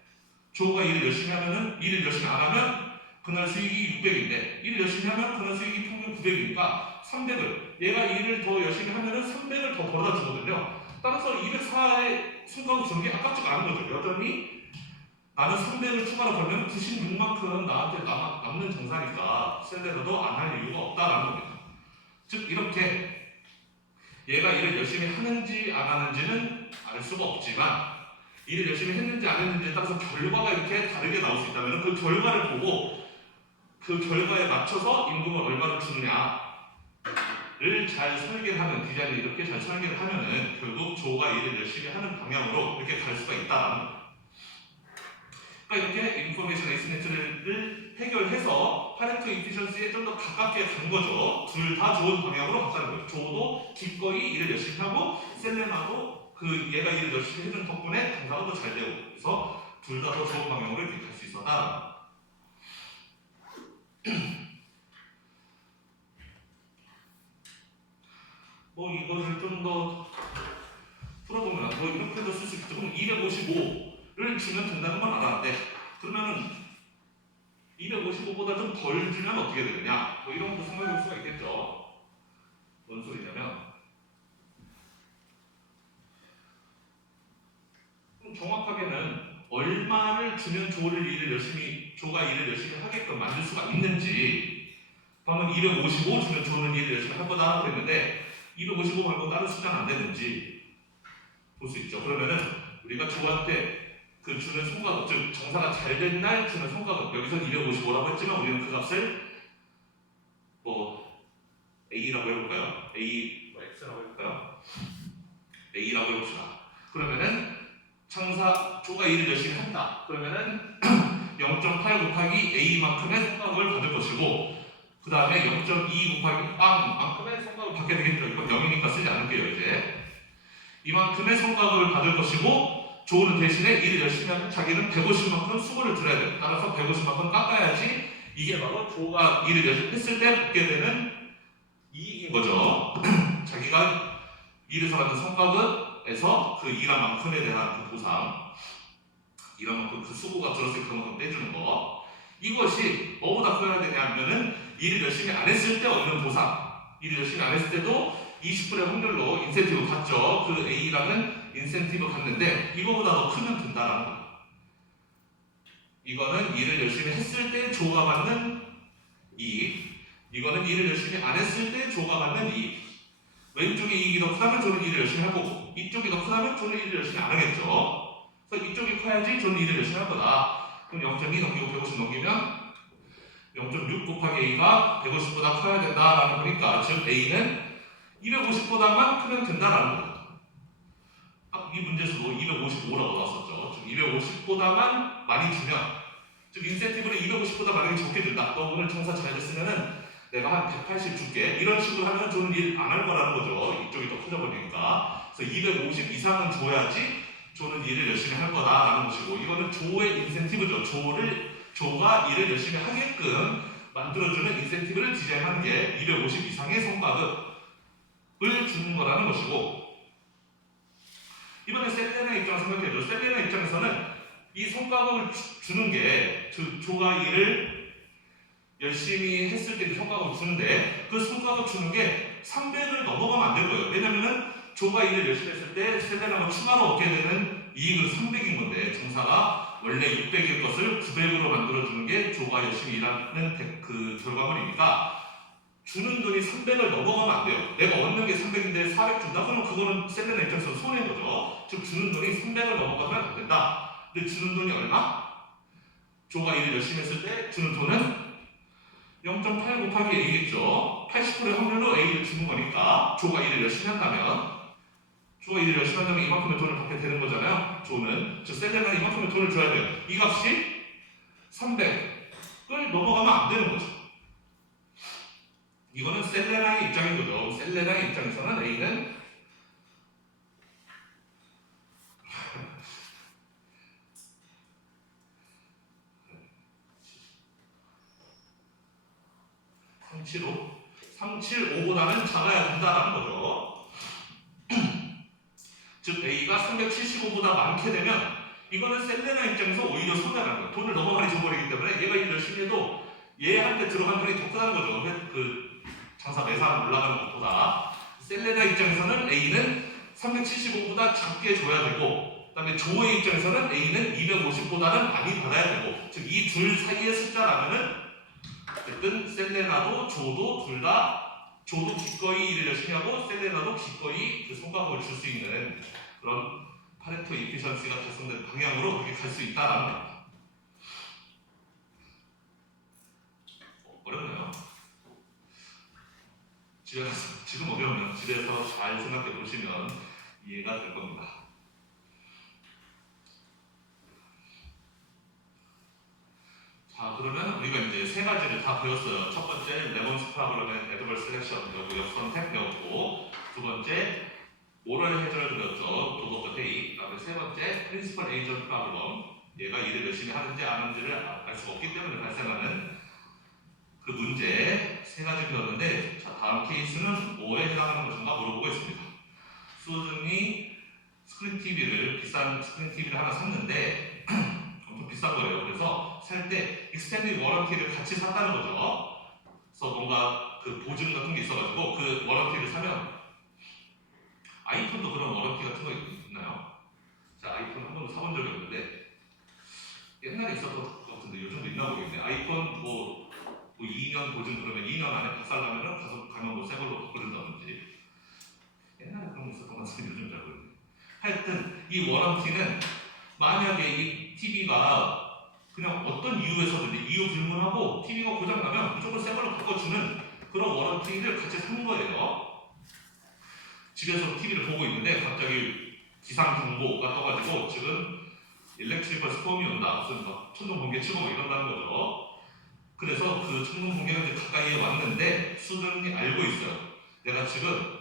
조가 일을 열심히 하면은 일을 열심히 안 하면 그날 수익이 600인데 일을 열심히 하면 그날 수익이 평균 900이니까 300을 얘가 일을 더 열심히 하면은 300을 더 벌어다 주거든요. 따라서 204의 성과급 주는 게 아깝지가 않은 거죠. 여전히 나는 300을 추가로 벌면 96만큼 나한테 남는 장사니까 셀레나도 안 할 이유가 없다라는 겁니다. 즉 이렇게 얘가 일을 열심히 하는지 안 하는지는 알 수가 없지만 일을 열심히 했는지 안 했는지에 따라서 결과가 이렇게 다르게 나올 수 있다면 그 결과를 보고 그 결과에 맞춰서 임금을 얼마를 주느냐를 잘 설계하면 디자인을 이렇게 잘 설계를 하면은 결국 조가 일을 열심히 하는 방향으로 이렇게 갈 수가 있다라는 거예요. 그러니까 이렇게 인포메이션 에이시메트리를 해결해서 파레토 이피션시에 좀 더 가깝게 간 거죠. 둘 다 좋은 방향으로 갔다는 거예요. 조도 기꺼이 일을 열심히 하고 셀레나도 얘가 일을 열심히 해준 덕분에 장사가 더 잘 되고 그래서 둘 다 더 좋은 방향으로 이렇게 갈 수 있었다. 이거를 좀 더 풀어보면 이렇게도 쓸 수 있겠죠. 그럼 255를 주면 된다는 건 알았는데 그러면은 255보다 좀 덜 주면 어떻게 되느냐? 이런 것도 생각해 볼 수가 있겠죠. 뭔 소리냐면 정확하게는 얼마를 주면 조가 일을 열심히 하게끔 만들 수가 있는지 방금 255 주면 조는 일을 열심히 할 거다 그랬는데 255 말고 다른 숫자는 안 되는지 볼 수 있죠. 그러면은 우리가 조한테 그 주는 성과급, 즉 장사가 잘 된 날 주는 성과급 여기서는 255라고 했지만 우리는 그 값을 A라고 해볼까요? X라고 해볼까요? A라고 해봅시다. 그러면은 조가 일을 열심히 한다. 그러면은 0.8 곱하기 A만큼의 성과급을 받을 것이고 그 다음에 0.2 곱하기 빵만큼의 성과급을 받게 되겠죠. 이건 0이니까 쓰지 않을게요. 이제 이만큼의 성과급을 받을 것이고 조는 대신에 일을 열심히 하면 자기는 150만큼 수고를 들어야 돼요. 따라서 150만큼 깎아야지 이게 바로 조가 일을 열심히 했을 때 받게 되는 이익인 거죠. 자기가 일에서 받는 성과급에서 그 일한 만큼에 대한 그 보상, 일한 만큼 그 수고가 들었을 그만큼 떼주는 거, 이것이 뭐보다 커야 되냐면은 일을 열심히 안 했을 때 얻는 보상, 일을 열심히 안 했을 때도 20%의 확률로 인센티브 받죠. 그 A라는 인센티브 받는데 이거보다 더 크면 된다라는 거예요. 이거는 일을 열심히 했을 때 조가 받는 이익, 이거는 일을 열심히 안 했을 때 조가 받는 이익. 왼쪽의 이익이 더 크다면 저는 일을 열심히 할 거고, 이쪽이 더 크다면 저는 일을 열심히 안 하겠죠. 그래서 이쪽이 커야지 저는 일을 열심히 할 거다. 그럼 0.2 넘기고 150 넘기면 0.6 곱하기 A가 150보다 커야 된다라는 거니까, 즉 A는 250보다만 크면 된다라는 거예요. 이 문제에서도 255라고 나왔었죠. 즉 250보다만 많이 주면, 즉 인센티브를 250보다 만약에 적게 준다. 너 오늘 청사 잘 됐으면은 내가 한 180 줄게. 이런 식으로 하면 저는 일 안 할 거라는 거죠. 이쪽이 더 커져 버리니까. 그래서 250 이상은 줘야지 저는 일을 열심히 할 거다라는 것이고, 이거는 조의 인센티브죠. 조가 일을 열심히 하게끔 만들어주는 인센티브를 디자인하는 게 250 이상의 성과급을 주는 거라는 것이고, 이번에 셀레나 입장을 생각해줘. 셀레나 입장에서는 이 성과급을 주는 게, 조가 일을 열심히 했을 때 그 성과급을 주는데, 그 성과급 주는 게 300을 넘어가면 안 될 거예요. 왜냐면은 조가 일을 열심히 했을 때 셀레나가 추가로 얻게 되는 이익은 300인 건데, 정사가 원래 600일 것을 900으로 만들어주는 게 조가 열심히 일하는 그 결과물이니까, 주는 돈이 300을 넘어가면 안 돼요. 내가 얻는 게 300인데 400 준다? 그러면 그거는 셀레나 입장에서 손해인 거죠. 즉 주는 돈이 300을 넘어가면 안 된다. 근데 주는 돈이 얼마? 조가 일을 열심히 했을 때 주는 돈은 0.8 곱하기 A겠죠. 80%의 확률로 A를 주는 거니까, 조가 일을 열심히 한다면 이만큼의 돈을 받게 되는 거잖아요. 조는, 즉 셀레나는 이만큼의 돈을 줘야 돼요. 이 값이 300을 넘어가면 안 되는 거죠. 이거는 셀레나의 입장인 거죠. 셀레나의 입장에서는 A는 (375) 375보다는 작아야 된다라는 거죠. 즉 A가 375보다 많게 되면 이거는 셀레나 입장에서 오히려 손해라는 거예요. 돈을 너무 많이 줘버리기 때문에 얘가 일 열심히 해도 얘한테 들어간 돈이 더 크다는 거죠. 그 장사 매상 올라가는 것보다. 셀레나 입장에서는 A는 375보다 작게 줘야 되고, 그 다음에 조의 입장에서는 A는 250보다는 많이 받아야 되고, 즉 이 둘 사이의 숫자라면은 어쨌든 셀레나도 조도 둘 다, 조도 기꺼이 일을 열심히 하고 셀레나도 기꺼이 그 성과급을 줄 수 있는 그런 파레토 이피션시가 달성된 방향으로 그렇게 갈 수 있다라는 겁니다. 어렵나요? 지금 어려우면 집에서 잘 생각해 보시면 이해가 될 겁니다. 자, 그러면 우리가 이제 세 가지를 다 배웠어요. 첫 번째 레몬스 프로그램의 애드벌스 셀렉션 배웠고, 역선택 배웠고, 두 번째 오럴 해저를 배웠죠. 로버트 데이. 그다음에 세 번째 프린시펄 에이전트 프로그램. 얘가 일을 열심히 하는지 안 하는지를 알 수가 없기 때문에 발생하는 그 문제 세 가지 배웠는데, 자, 다음 케이스는 뭐에 해당하는 것인가 물어보고 있습니다. 수준이 스크린 TV를, 비싼 스크린 TV를 하나 샀는데 엄청 비싼 거예요. 그래서 살 때 익스텐디드 워런티를 같이 샀다는 거죠. 그래서 뭔가 그 보증 같은 게 있어가지고 그 워런티를 사면, 아이폰도 그런 워런티 같은 거 있나요? 자, 아이폰 한 번도 사본 적이 없는데 옛날에 있었던 것 같은데 요즘도 있나 모르겠네. 아이폰 뭐 2년 보증, 그러면 2년 안에 박살나면은 가면 뭐 새 걸로 바꿔준다든지, 옛날에 그런 거 있었던 것 같은데 요즘 잘 모르겠네. 하여튼 이 워런티는 만약에 이 TV가 그냥 어떤 이유에서든지 이유 불문하고 TV가 고장나면 무조건 새 걸로 바꿔주는 그런 워런티를 같이 산 거예요. 집에서 TV를 보고 있는데 갑자기 기상 경보가 떠가지고 지금 일렉트리컬 스톰이 온다, 무슨 막 천둥 번개 치고 이런다는 거죠. 그래서 그 천둥 번개가 이제 가까이에 왔는데 수준이 알고 있어요. 내가 지금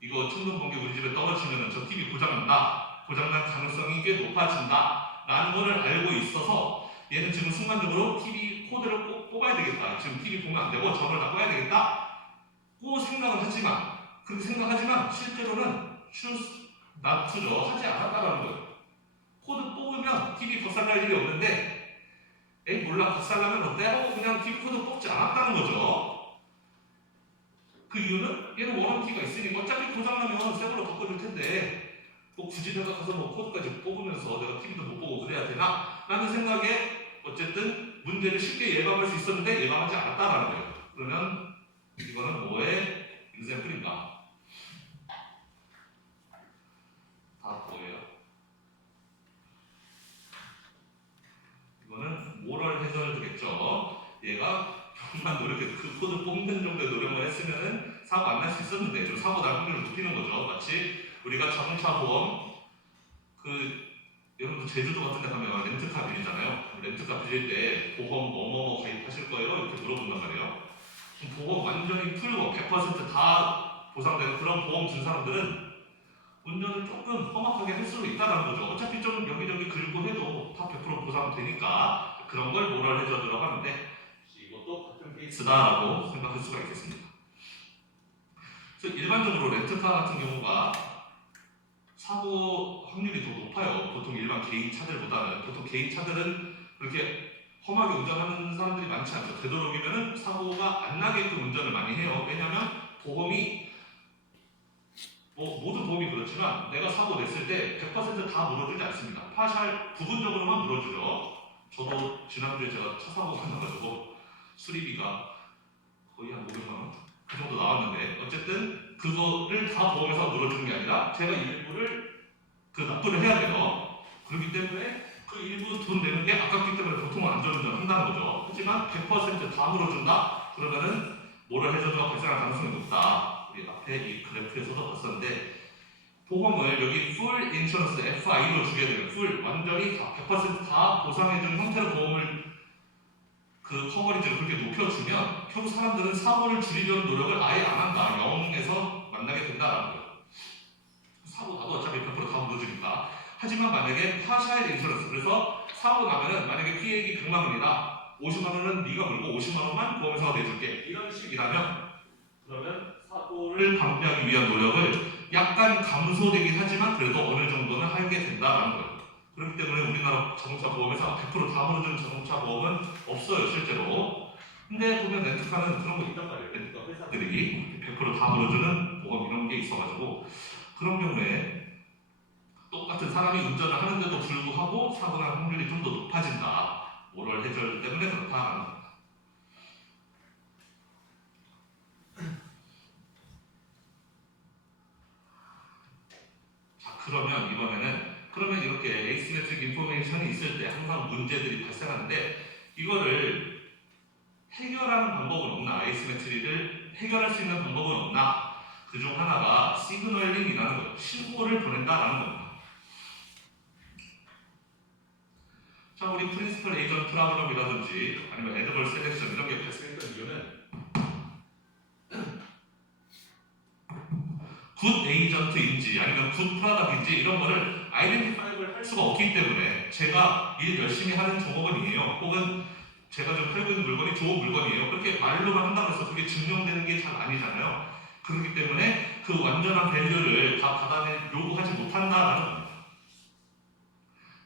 이거 천둥 번개 우리 집에 떨어지면 저 TV 고장난다, 고장날 가능성이 꽤 높아진다 라는 거를 알고 있어서 얘는 지금 순간적으로 TV 코드를 꼭 뽑아야 되겠다, 지금 TV 보면 안 되고 전원을 다 꺼야 되겠다 고 생각을 하지만 그렇게 생각하지만 실제로는 choose not to죠. 하지 않았다라는 거예요. 코드 뽑으면 TV 박살날 일이 없는데 에이 몰라 박살나면 어때? 하고 그냥 TV 코드 뽑지 않았다는 거죠. 그 이유는 얘는 워런티가 있으니까 어차피 고장나면 새 걸로 바꿔줄 텐데 뭐 굳이 내가 가서 뭐 코드까지 뽑으면서 내가 TV도 못 보고 그래야 되나? 라는 생각에 어쨌든 문제를 쉽게 예방할 수 있었는데 예방하지 않았다라는 거예요. 그러면 이거는 뭐의 example인가? 다 뭐예요? 이거는 모럴 해저드겠죠. 얘가 조금만 노력해 그 코드 뽑는 정도의 노력을 했으면은 사고 안 날 수 있었는데 좀 사고 날 확률을 높이는 거죠. 마치 우리가 자동차 보험 여러분들 제주도 같은 데 가면 렌트카 빌리잖아요. 렌트카 빌릴 때 보험 뭐뭐 가입하실 거예요? 이렇게 물어본단 말이에요. 보험 완전히 풀고 100%다 보상되는 그런 보험 든 사람들은 운전을 조금 험악하게 할 수도 있다는 거죠. 어차피 좀 여기저기 긁고 해도 다 100% 보상되니까 그런 걸 모럴 해저드라고 하는데 이것도 같은 케이스다라고 생각할 수가 있겠습니다. 그래서 일반적으로 렌트카 같은 경우가 사고 확률이 더 높아요. 보통 일반 개인 차들보다는. 보통 개인 차들은 그렇게 험하게 운전하는 사람들이 많지 않죠. 되도록이면 사고가 안 나게끔 운전을 많이 해요. 왜냐하면 보험이 모든 보험이 그렇지만 내가 사고 냈을 때 100%다 물어주지 않습니다. 파샬 부분적으로만 물어주죠. 저도 지난주에 제가 차 사고가 나가지고 수리비가 거의 한 500만원 그 정도 나왔는데 어쨌든 그거를 다 보험회사가 물어주는 게 아니라 제가 일부를 납부를 해야 돼요. 그렇기 때문에 그 일부 돈 내는 게 아깝기 때문에 보통은 안전운전 한다는 거죠. 하지만 100%다 물어준다? 그러면은 모럴 해저드가 발생할 가능성이 높다. 우리 앞에 이 그래프에서도 봤었는데 보험을 여기 full insurance FI로 주게 되면 full 완전히 다 100%다 보상해주는 형태로 보험을 그 커버리지를 그렇게 높여주면 결국 사람들은 사고를 줄이려는 노력을 아예 안 한다. 0에서 만나게 된다라는 거예요. 사고 나도 어차피 100%다 물어주니까. 하지만 만약에 파샤일 인슈런스 그래서 사고 나면은 만약에 피해액이 100만 원이다. 50만 원은 네가 물고 50만 원만 보험회사가 내줄게. 이런 식이라면 그러면 사고를 방지하기 위한 노력을 약간 감소되긴 하지만 그래도 어느 정도는 하게 된다라는 거예요. 그렇기 때문에 우리나라 자동차 보험에서 100%다 물어주는 자동차 보험은 없어요 실제로. 근데 보면 렌트카는 그런 거 있단 말이에요. 렌트카 회사들이 100%다 물어주는 보험 이런 게 있어가지고 그런 경우에 똑같은 사람이 운전을 하는데도 불구하고 사고 날 확률이 좀 더 높아진다. 모럴 해저드 때문에 그렇다라는 겁니다. 자 그러면 이번에는 그러면 이렇게 에이시메트릭 인포메이션이 있을 때 항상 문제들이 발생하는데 이거를 해결하는 방법은 없나? 에이시메트리를 해결할 수 있는 방법은 없나? 그 중 하나가 시그널링이라는 거예요. 신호를 보낸다라는 겁니다. 자, 우리 프린시플 에이전 프로그램이라든지 아니면 애드벌 셀렉션 이런 게 발생했던 이유는 굿 에이전트인지 아니면 굿 프로덕트인지 이런 거를 아이덴티파이를 할 수가 없기 때문에 제가 일 열심히 하는 종업원이에요. 혹은 제가 좀 팔고 있는 물건이 좋은 물건이에요. 그렇게 말로만 한다고 해서 그게 증명되는 게 잘 아니잖아요. 그렇기 때문에 그 완전한 밸류를 다 받아내 요구하지 못한다라는 겁니다.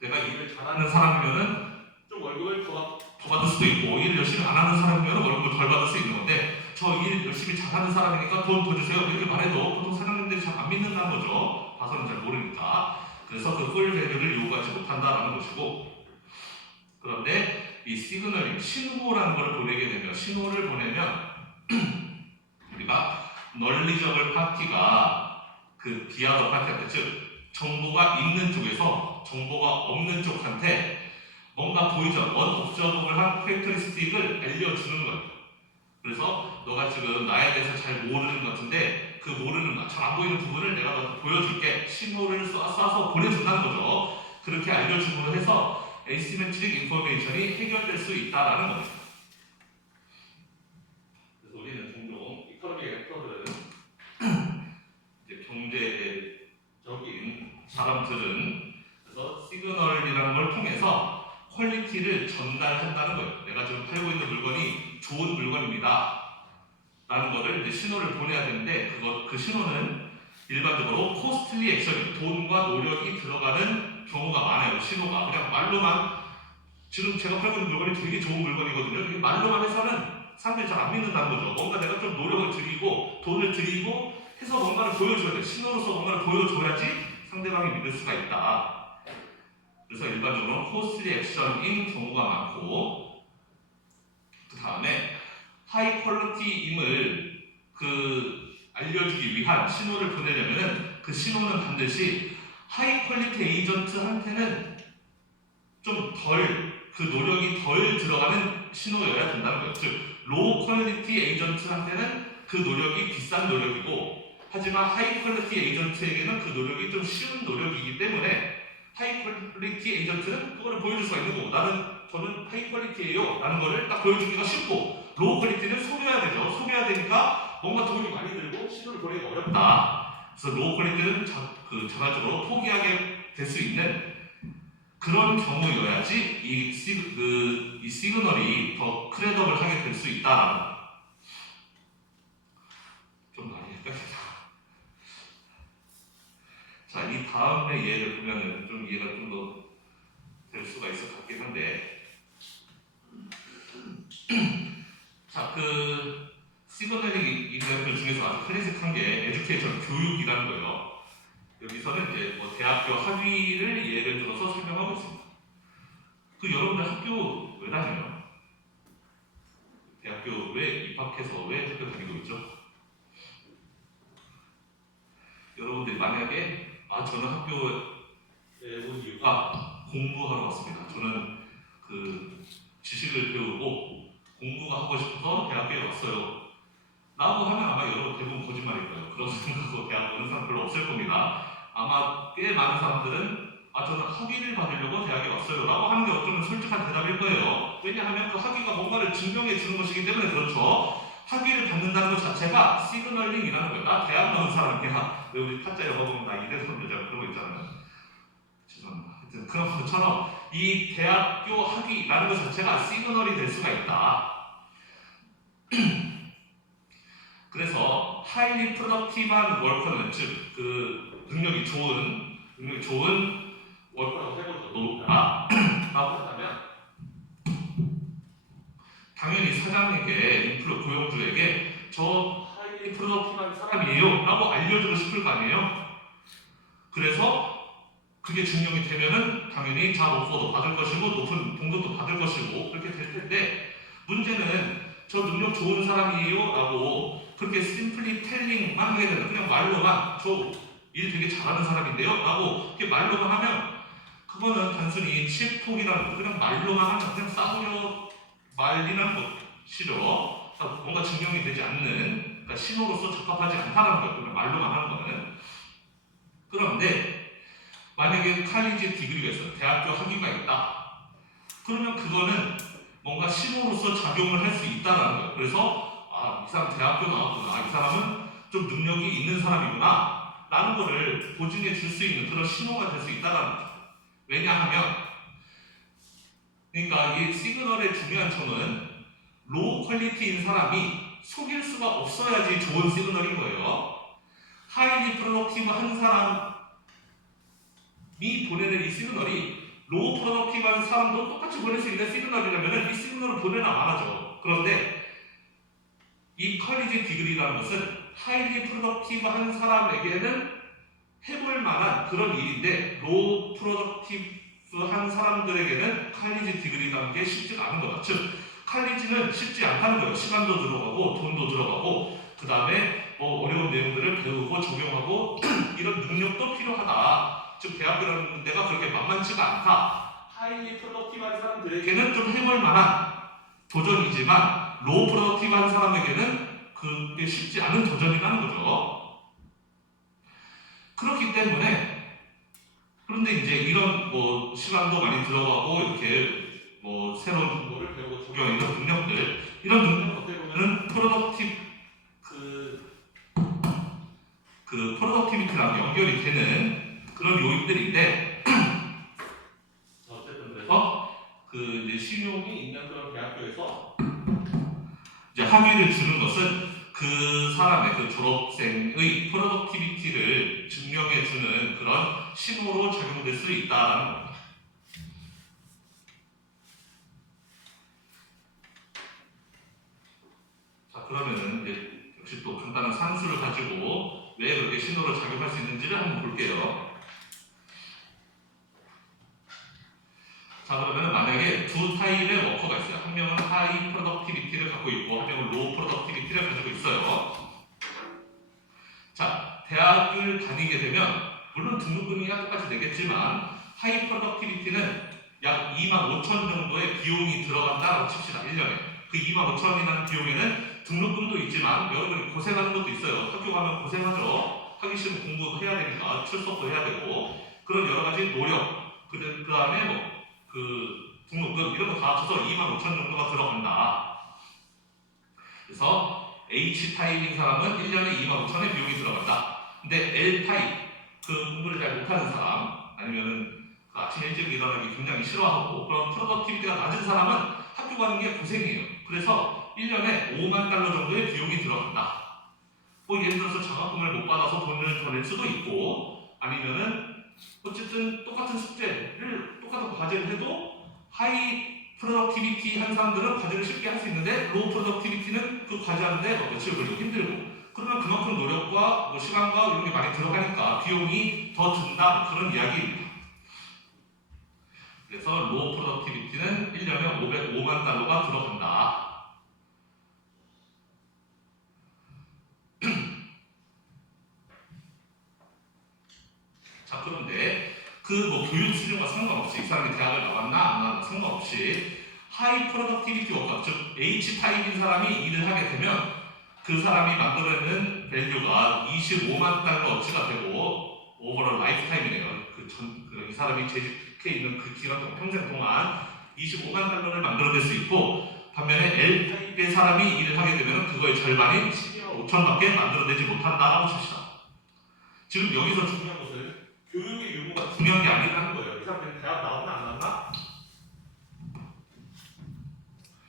내가 일을 잘하는 사람이면은 좀 월급을 더 받을 수도 있고 일 열심히 안 하는 사람이면 월급을 덜 받을 수 있는 건데 저 일 열심히 잘하는 사람이니까 돈 더 주세요 이렇게 말해도 보통 사장님들이 잘 안 믿는다는 거죠. 봐서는 잘 모르니까. 그래서 그 풀 밸류를 요구하지 못한다라는 것이고 그런데 이 시그널링 신호라는 걸 보내게 되면 신호를 보내면 우리가 널리저블 파티가 그 비하더 파티한테 즉 정보가 있는 쪽에서 정보가 없는 쪽한테 뭔가 보이죠? 언옵저버블한 캐릭터리스틱을 알려주는 거예요. 그래서 너가 지금 나에 대해서 잘 모르는 것 같은데 그 모르는 잘 안 보이는 부분을 내가 너한테 보여줄게 신호를 쏴서 보내준다는 거죠. 그렇게 알려줌으로 해서 에이시메트릭 인포메이션이 해결될 수 있다라는 겁니다. 그래서 우리는 종종 이코노믹 액터들은 이제 경제적인 사람들은 그래서 시그널이라는 걸 통해서 퀄리티를 전달한다는 거예요. 내가 지금 팔고 있는 물건이 좋은 물건입니다. 라는 거를 이제 신호를 보내야 되는데 그 신호는 일반적으로 코스틀리 액션, 돈과 노력이 들어가는 경우가 많아요. 신호가 그냥 말로만 지금 제가 팔고 있는 물건이 되게 좋은 물건이거든요. 이게 말로만 해서는 사람들이 잘 안 믿는다는 거죠. 뭔가 내가 좀 노력을 들이고 돈을 들이고 해서 뭔가를 보여줘야 돼. 신호로서 뭔가를 보여줘야지 상대방이 믿을 수가 있다. 그래서 일반적으로 코스틀리 액션인 경우가 많고, 그 다음에 하이 퀄리티임을 알려주기 위한 신호를 보내려면은 그 신호는 반드시 하이 퀄리티 에이전트한테는 좀 그 노력이 덜 들어가는 신호여야 된다는 거예요. 즉, 로우 퀄리티 에이전트한테는 그 노력이 비싼 노력이고, 하지만 하이 퀄리티 에이전트에게는 그 노력이 좀 쉬운 노력이기 때문에 하이 퀄리티 에이전트는 그거를 보여줄 수가 있는 거고, 저는 하이 퀄리티예요 라는 거를 딱 보여주기가 쉽고, 로우 퀄리티는 속여야 되죠. 속여야 되니까 뭔가 돈이 많이 들고 신호를 보내기가 어렵다. 그래서 로우 퀄리티는 자발적으로 포기하게 될 수 있는 그런 경우여야지 이 시그널이 더 크레더블하게 될 수 있다라는 거. 좀 많이 헷갈린다. 자, 이 다음의 예를 보면은 좀 이해가 좀 더 될 수가 있을 것 같긴 한데, 자, 시그널링 이벤트 중에서 아주 클래식한 게 에듀케이션 교육이라는 거예요. 여기서는 이제 대학교 학위를 예를 들어서 설명하고 있습니다. 여러분들 학교 왜 다녀요? 대학교 왜 입학해서 왜 학교 다니고 있죠? 여러분들이 만약에 저는 학교에 온 이유가 공부하러 왔습니다. 저는 지식을 배우고 공부가 하고 싶어서 대학교에 왔어요. 라고 하면 아마 여러분 대부분 거짓말일 거예요. 그런 생각으로 대학 오는 사람 별로 없을 겁니다. 아마 꽤 많은 사람들은 저는 학위를 받으려고 대학에 왔어요 라고 하는 게 어쩌면 솔직한 대답일 거예요. 왜냐하면 그 학위가 뭔가를 증명해 주는 것이기 때문에 그렇죠. 학위를 받는다는 것 자체가 시그널링이라는 거예요. 나 대학 나온 사람이야. 왜 우리 타짜 영어 보면 나 이대성 여자 그런 거 있잖아요. 죄송합니다. 하여튼 그런 것처럼 이 대학교 학위라는 것 자체가 시그널이 될 수가 있다. 그래서 하이리 프로덕티브한 워커는 즉 능력이 좋은 월커라고 해보죠. 라고 한다면 당연히 사장에게 고용주에게 저 하이리 프로덕티브한 사람이에요 라고 알려주고 싶을 거 아니에요. 그래서 그게 증명이 되면은 당연히 잡 오퍼도 받을 것이고 높은 봉급도 받을 것이고 그렇게 될 텐데, 문제는 저 능력 좋은 사람이에요 라고 그렇게 심플리 텔링만 하게 되는, 그냥 말로만 저 일 되게 잘하는 사람인데요 라고 이렇게 말로만 하면 그거는 단순히 칠톡이라는 그냥 말로만 하면 그냥 싸우려 말이라는 것이죠. 뭔가 증명이 되지 않는, 그러니까 신호로서 적합하지 않다는 거예요. 그냥 말로만 하는 거는. 그런데 만약에 칼리지 디그리가 있어요. 대학교 학위가 있다. 그러면 그거는 뭔가 신호로서 작용을 할 수 있다는 거예요. 그래서 이 사람 대학교 나왔구나. 이 사람은 좀 능력이 있는 사람이구나. 라는 거를 보증해 줄 수 있는 그런 신호가 될 수 있다는 거죠. 왜냐하면 그러니까 이 시그널의 중요한 점은 로우 퀄리티인 사람이 속일 수가 없어야지 좋은 시그널인 거예요. 하이리 프로덕티브한 사람이 보내는 이 시그널이 로우 프로덕티브한 사람도 똑같이 보낼 수 있는 시그널이라면 이 시그널을 보내나 말하죠. 그런데 이 퀄리티 디그리라는 것은 하이리 프로덕티브한 사람에게는 해볼 만한 그런 일인데, 로우 프로덕티브한 사람들에게는 퀄리티 디그리라는 게 쉽지가 않은 거다. 즉 퀄리티는 쉽지 않다는 거예요. 시간도 들어가고 돈도 들어가고 그 다음에 어려운 내용들을 배우고 적용하고 이런 능력도 필요하다. 즉 대학교라는 데가 그렇게 만만치가 않다. 하이리 프로덕티브한 사람들에게는 좀 해볼 만한 도전이지만 로우 프로덕티브한 사람에게는 그게 쉽지 않은 도전이라는 거죠. 그렇기 때문에, 그런데 이제 이런 시간도 많이 들어가고 이렇게 새로운 정보를 배우고 적용하는 능력들, 이런 능력 어떻게 보면은 프로덕티비티랑 연결이 되는 그런 요인들인데, 어쨌든 그래서 이제 신용이 있는 그런 대학교에서 이제 학위를 주는 것은 그 사람의 그 졸업생의 프로덕티비티를 증명해주는 그런 신호로 작용될 수 있다라는 겁니다. 자, 그러면은 이제 역시 또 간단한 산수를 가지고 왜 그렇게 신호로 작용할 수 있는지를 한번 볼게요. 자, 그러면은 만약에 두 타입의 워커가 있어요. 한 명은 하이 프로덕티비티를 갖고 있고 한 명은 로우 프로덕티비티를 가지고 있어요. 자, 대학을 다니게 되면 물론 등록금이야 똑같이 내겠지만 하이 프로덕티비티는 약 25,000 정도의 비용이 들어간다고 칩시다. 1년에. 그 25,000이라는 비용에는 등록금도 있지만 여러분이 고생하는 것도 있어요. 학교 가면 고생하죠. 하기 싫으면 공부도 해야 되니까 출석도 해야 되고 그런 여러 가지 노력 그 다음에 뭐 그 등록금 이런 거 다 합쳐서 25,000 정도가 들어간다. 그래서 H타입인 사람은 1년에 25,000의 비용이 들어간다. 근데 L타입 그 공부를 잘 못하는 사람 아니면은 그 아침 일찍 일어나기 굉장히 싫어하고 그런 프로덕티비티가 낮은 사람은 학교 가는 게 고생이에요. 그래서 1년에 5만 달러 정도의 비용이 들어간다. 뭐 예를 들어서 장학금을 못 받아서 돈을 더 낼 수도 있고 아니면은 어쨌든 똑같은 숙제를 똑같은 과제를 해도 하이 프로덕티비티 한 사람들은 과제를 쉽게 할 수 있는데 로우 프로덕티비티는 그 과제하는데 며칠 걸리고 힘들고 그러면 그만큼 노력과 뭐 시간과 이런 게 많이 들어가니까 비용이 더 든다 그런 이야기입니다. 그래서 로우 프로덕티비티는 1년에 505만 달러가 들어간다. 자, 그런데 그 뭐 교육 수준과 상관없이 이 사람이 대학을 나왔나 안 나왔나 상관없이 하이 프로덕티비티 워커 즉 H타입인 사람이 일을 하게 되면 그 사람이 만들어내는 밸류가 25만 달러어치가 되고 오버롤 라이프타임이네요. 이 사람이 재직해 있는 그 기간 동안 평생 동안 25만 달러를 만들어낼 수 있고 반면에 L타입의 사람이 일을 하게 되면 그거의 절반인 12만 5천밖에 만들어내지 못한다라고 칩시다. 지금 여기서 중요한 것은 교육의 유무가 중요한 게 아니라는 거예요. 이 사람들이 대학 나왔나 안 나왔나?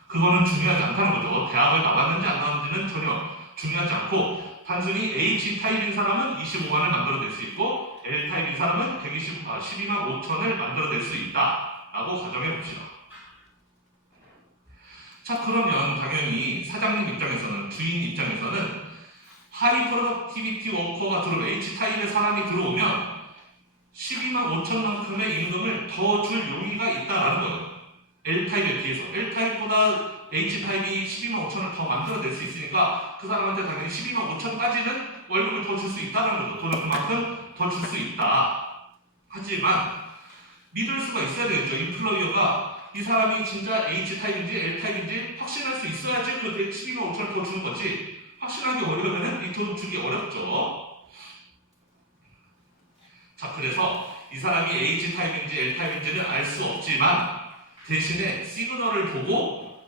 그거는 중요하지 않다는 거죠. 대학을 나왔는지 안 나왔는지는 전혀 중요하지 않고 단순히 H타입인 사람은 25만을 만들어낼 수 있고 L타입인 사람은 12만 5천을 만들어낼 수 있다라고 가정해 봅시다. 자, 그러면 당연히 사장님 입장에서는 주인 입장에서는 하이 프로덕티비티 워커가 들어오면 H타입의 사람이 들어오면 12만 5천만큼의 임금을 더 줄 용의가 있다라는 거예요. L타입에 비해서. L타입보다 H타입이 12만 5천을 더 만들어낼 수 있으니까 그 사람한테 당연히 12만 5천까지는 월급을 더 줄 수 있다는 거죠. 돈을 그만큼 더 줄 수 있다. 하지만 믿을 수가 있어야 되겠죠. 인플로이어가 이 사람이 진짜 H타입인지 L타입인지 확신할 수 있어야지 그 12만 5천을 더 주는 거지. 확실하게 어려우면 이 돈 주기 어렵죠. 자, 그래서 이 사람이 H타입인지 L타입인지는 알 수 없지만 대신에 시그널을 보고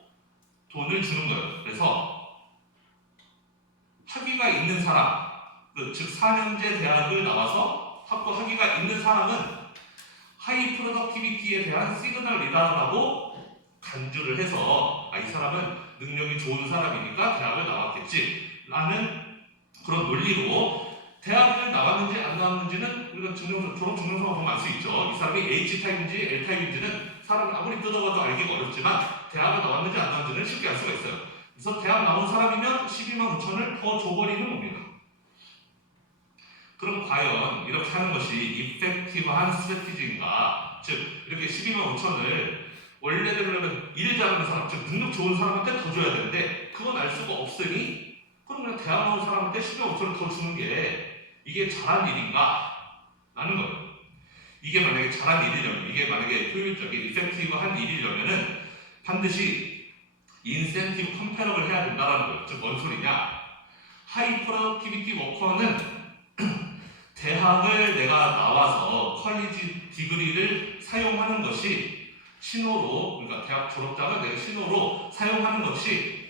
돈을 주는 거예요. 그래서 학위가 있는 사람, 즉 4년제 대학을 나와서 학위가 있는 사람은 하이 프로덕티비티에 대한 시그널이다라고 간주를 해서 이 사람은 능력이 좋은 사람이니까 대학을 나왔겠지 라는 그런 논리로 대학을 나왔는지 안 나왔는지는 우리가 졸업 증명서만 보면 알 수 있죠. 이 사람이 H타입인지 L타입인지는 사람이 아무리 뜯어봐도 알기가 어렵지만 대학을 나왔는지 안 나왔는지는 쉽게 알 수가 있어요. 그래서 대학 나온 사람이면 12만 5천을 더 줘버리는 겁니다. 그럼 과연 이렇게 하는 것이 이펙티브한 스트래티지인가? 즉 이렇게 12만 5천을 원래대로라면 일 잘하는 사람, 즉 능력 좋은 사람한테 더 줘야 되는데 그건 알 수가 없으니 그럼 그냥 대학 나온 사람한테 12만 5천을 더 주는 게 이게 잘한 일인가? 라는 거예요. 이게 만약에 잘한 일이려면, 이게 만약에 효율적인, 이펙티브한 일이려면은 반드시 인센티브 컴패러를 해야 된다는 거예요. 즉, 뭔 소리냐? 하이 프로덕티비티 워커는 대학을 내가 나와서 퀄리티 디그리를 사용하는 것이 신호로, 그러니까 대학 졸업장을 내가 신호로 사용하는 것이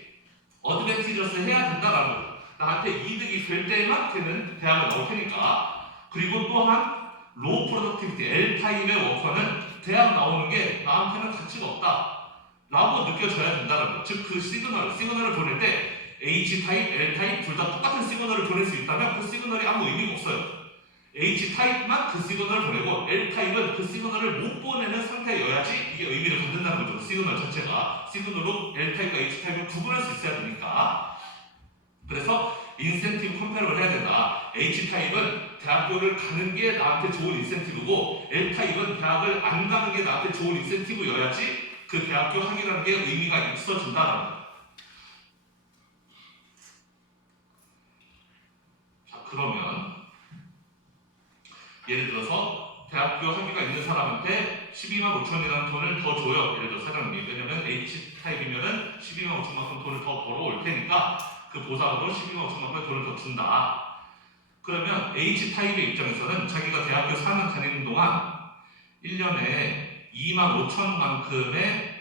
어드밴티저스 해야 된다라는 거예요. 나한테 이득이 될 때만 걔는 대학을 나올 테니까. 그리고 또한 로우 프로덕티비티 L타입의 워커는 대학 나오는 게 나한테는 가치가 없다 라고 느껴져야 된다는 거예요. 즉 그 시그널을 보낼 때 H타입, L타입 둘 다 똑같은 시그널을 보낼 수 있다면 그 시그널이 아무 의미가 없어요. H타입만 그 시그널을 보내고 L타입은 그 시그널을 못 보내는 상태여야지 이게 의미를 갖는다는 거죠. 시그널 자체가. 시그널로 L타입과 H타입을 구분할 수 있어야 되니까. 그래서 인센티브 컴페어를 해야 된다. H타입은 대학교를 가는 게 나한테 좋은 인센티브고 L타입은 대학을 안 가는 게 나한테 좋은 인센티브여야지 그 대학교 학위라는 게 의미가 있어진다라는 거예요. 자, 그러면 예를 들어서 대학교 학위가 있는 사람한테 12만 5천이라는 돈을 더 줘요. 예를 들어 사장님이. 왜냐면 H타입이면은 12만 5천만큼 돈을 더 벌어올 테니까 그 보상으로 12만 5천만큼의 돈을 더 준다. 그러면 H타입의 입장에서는 자기가 대학교 4년 다니는 동안 1년에 2만 5천만큼의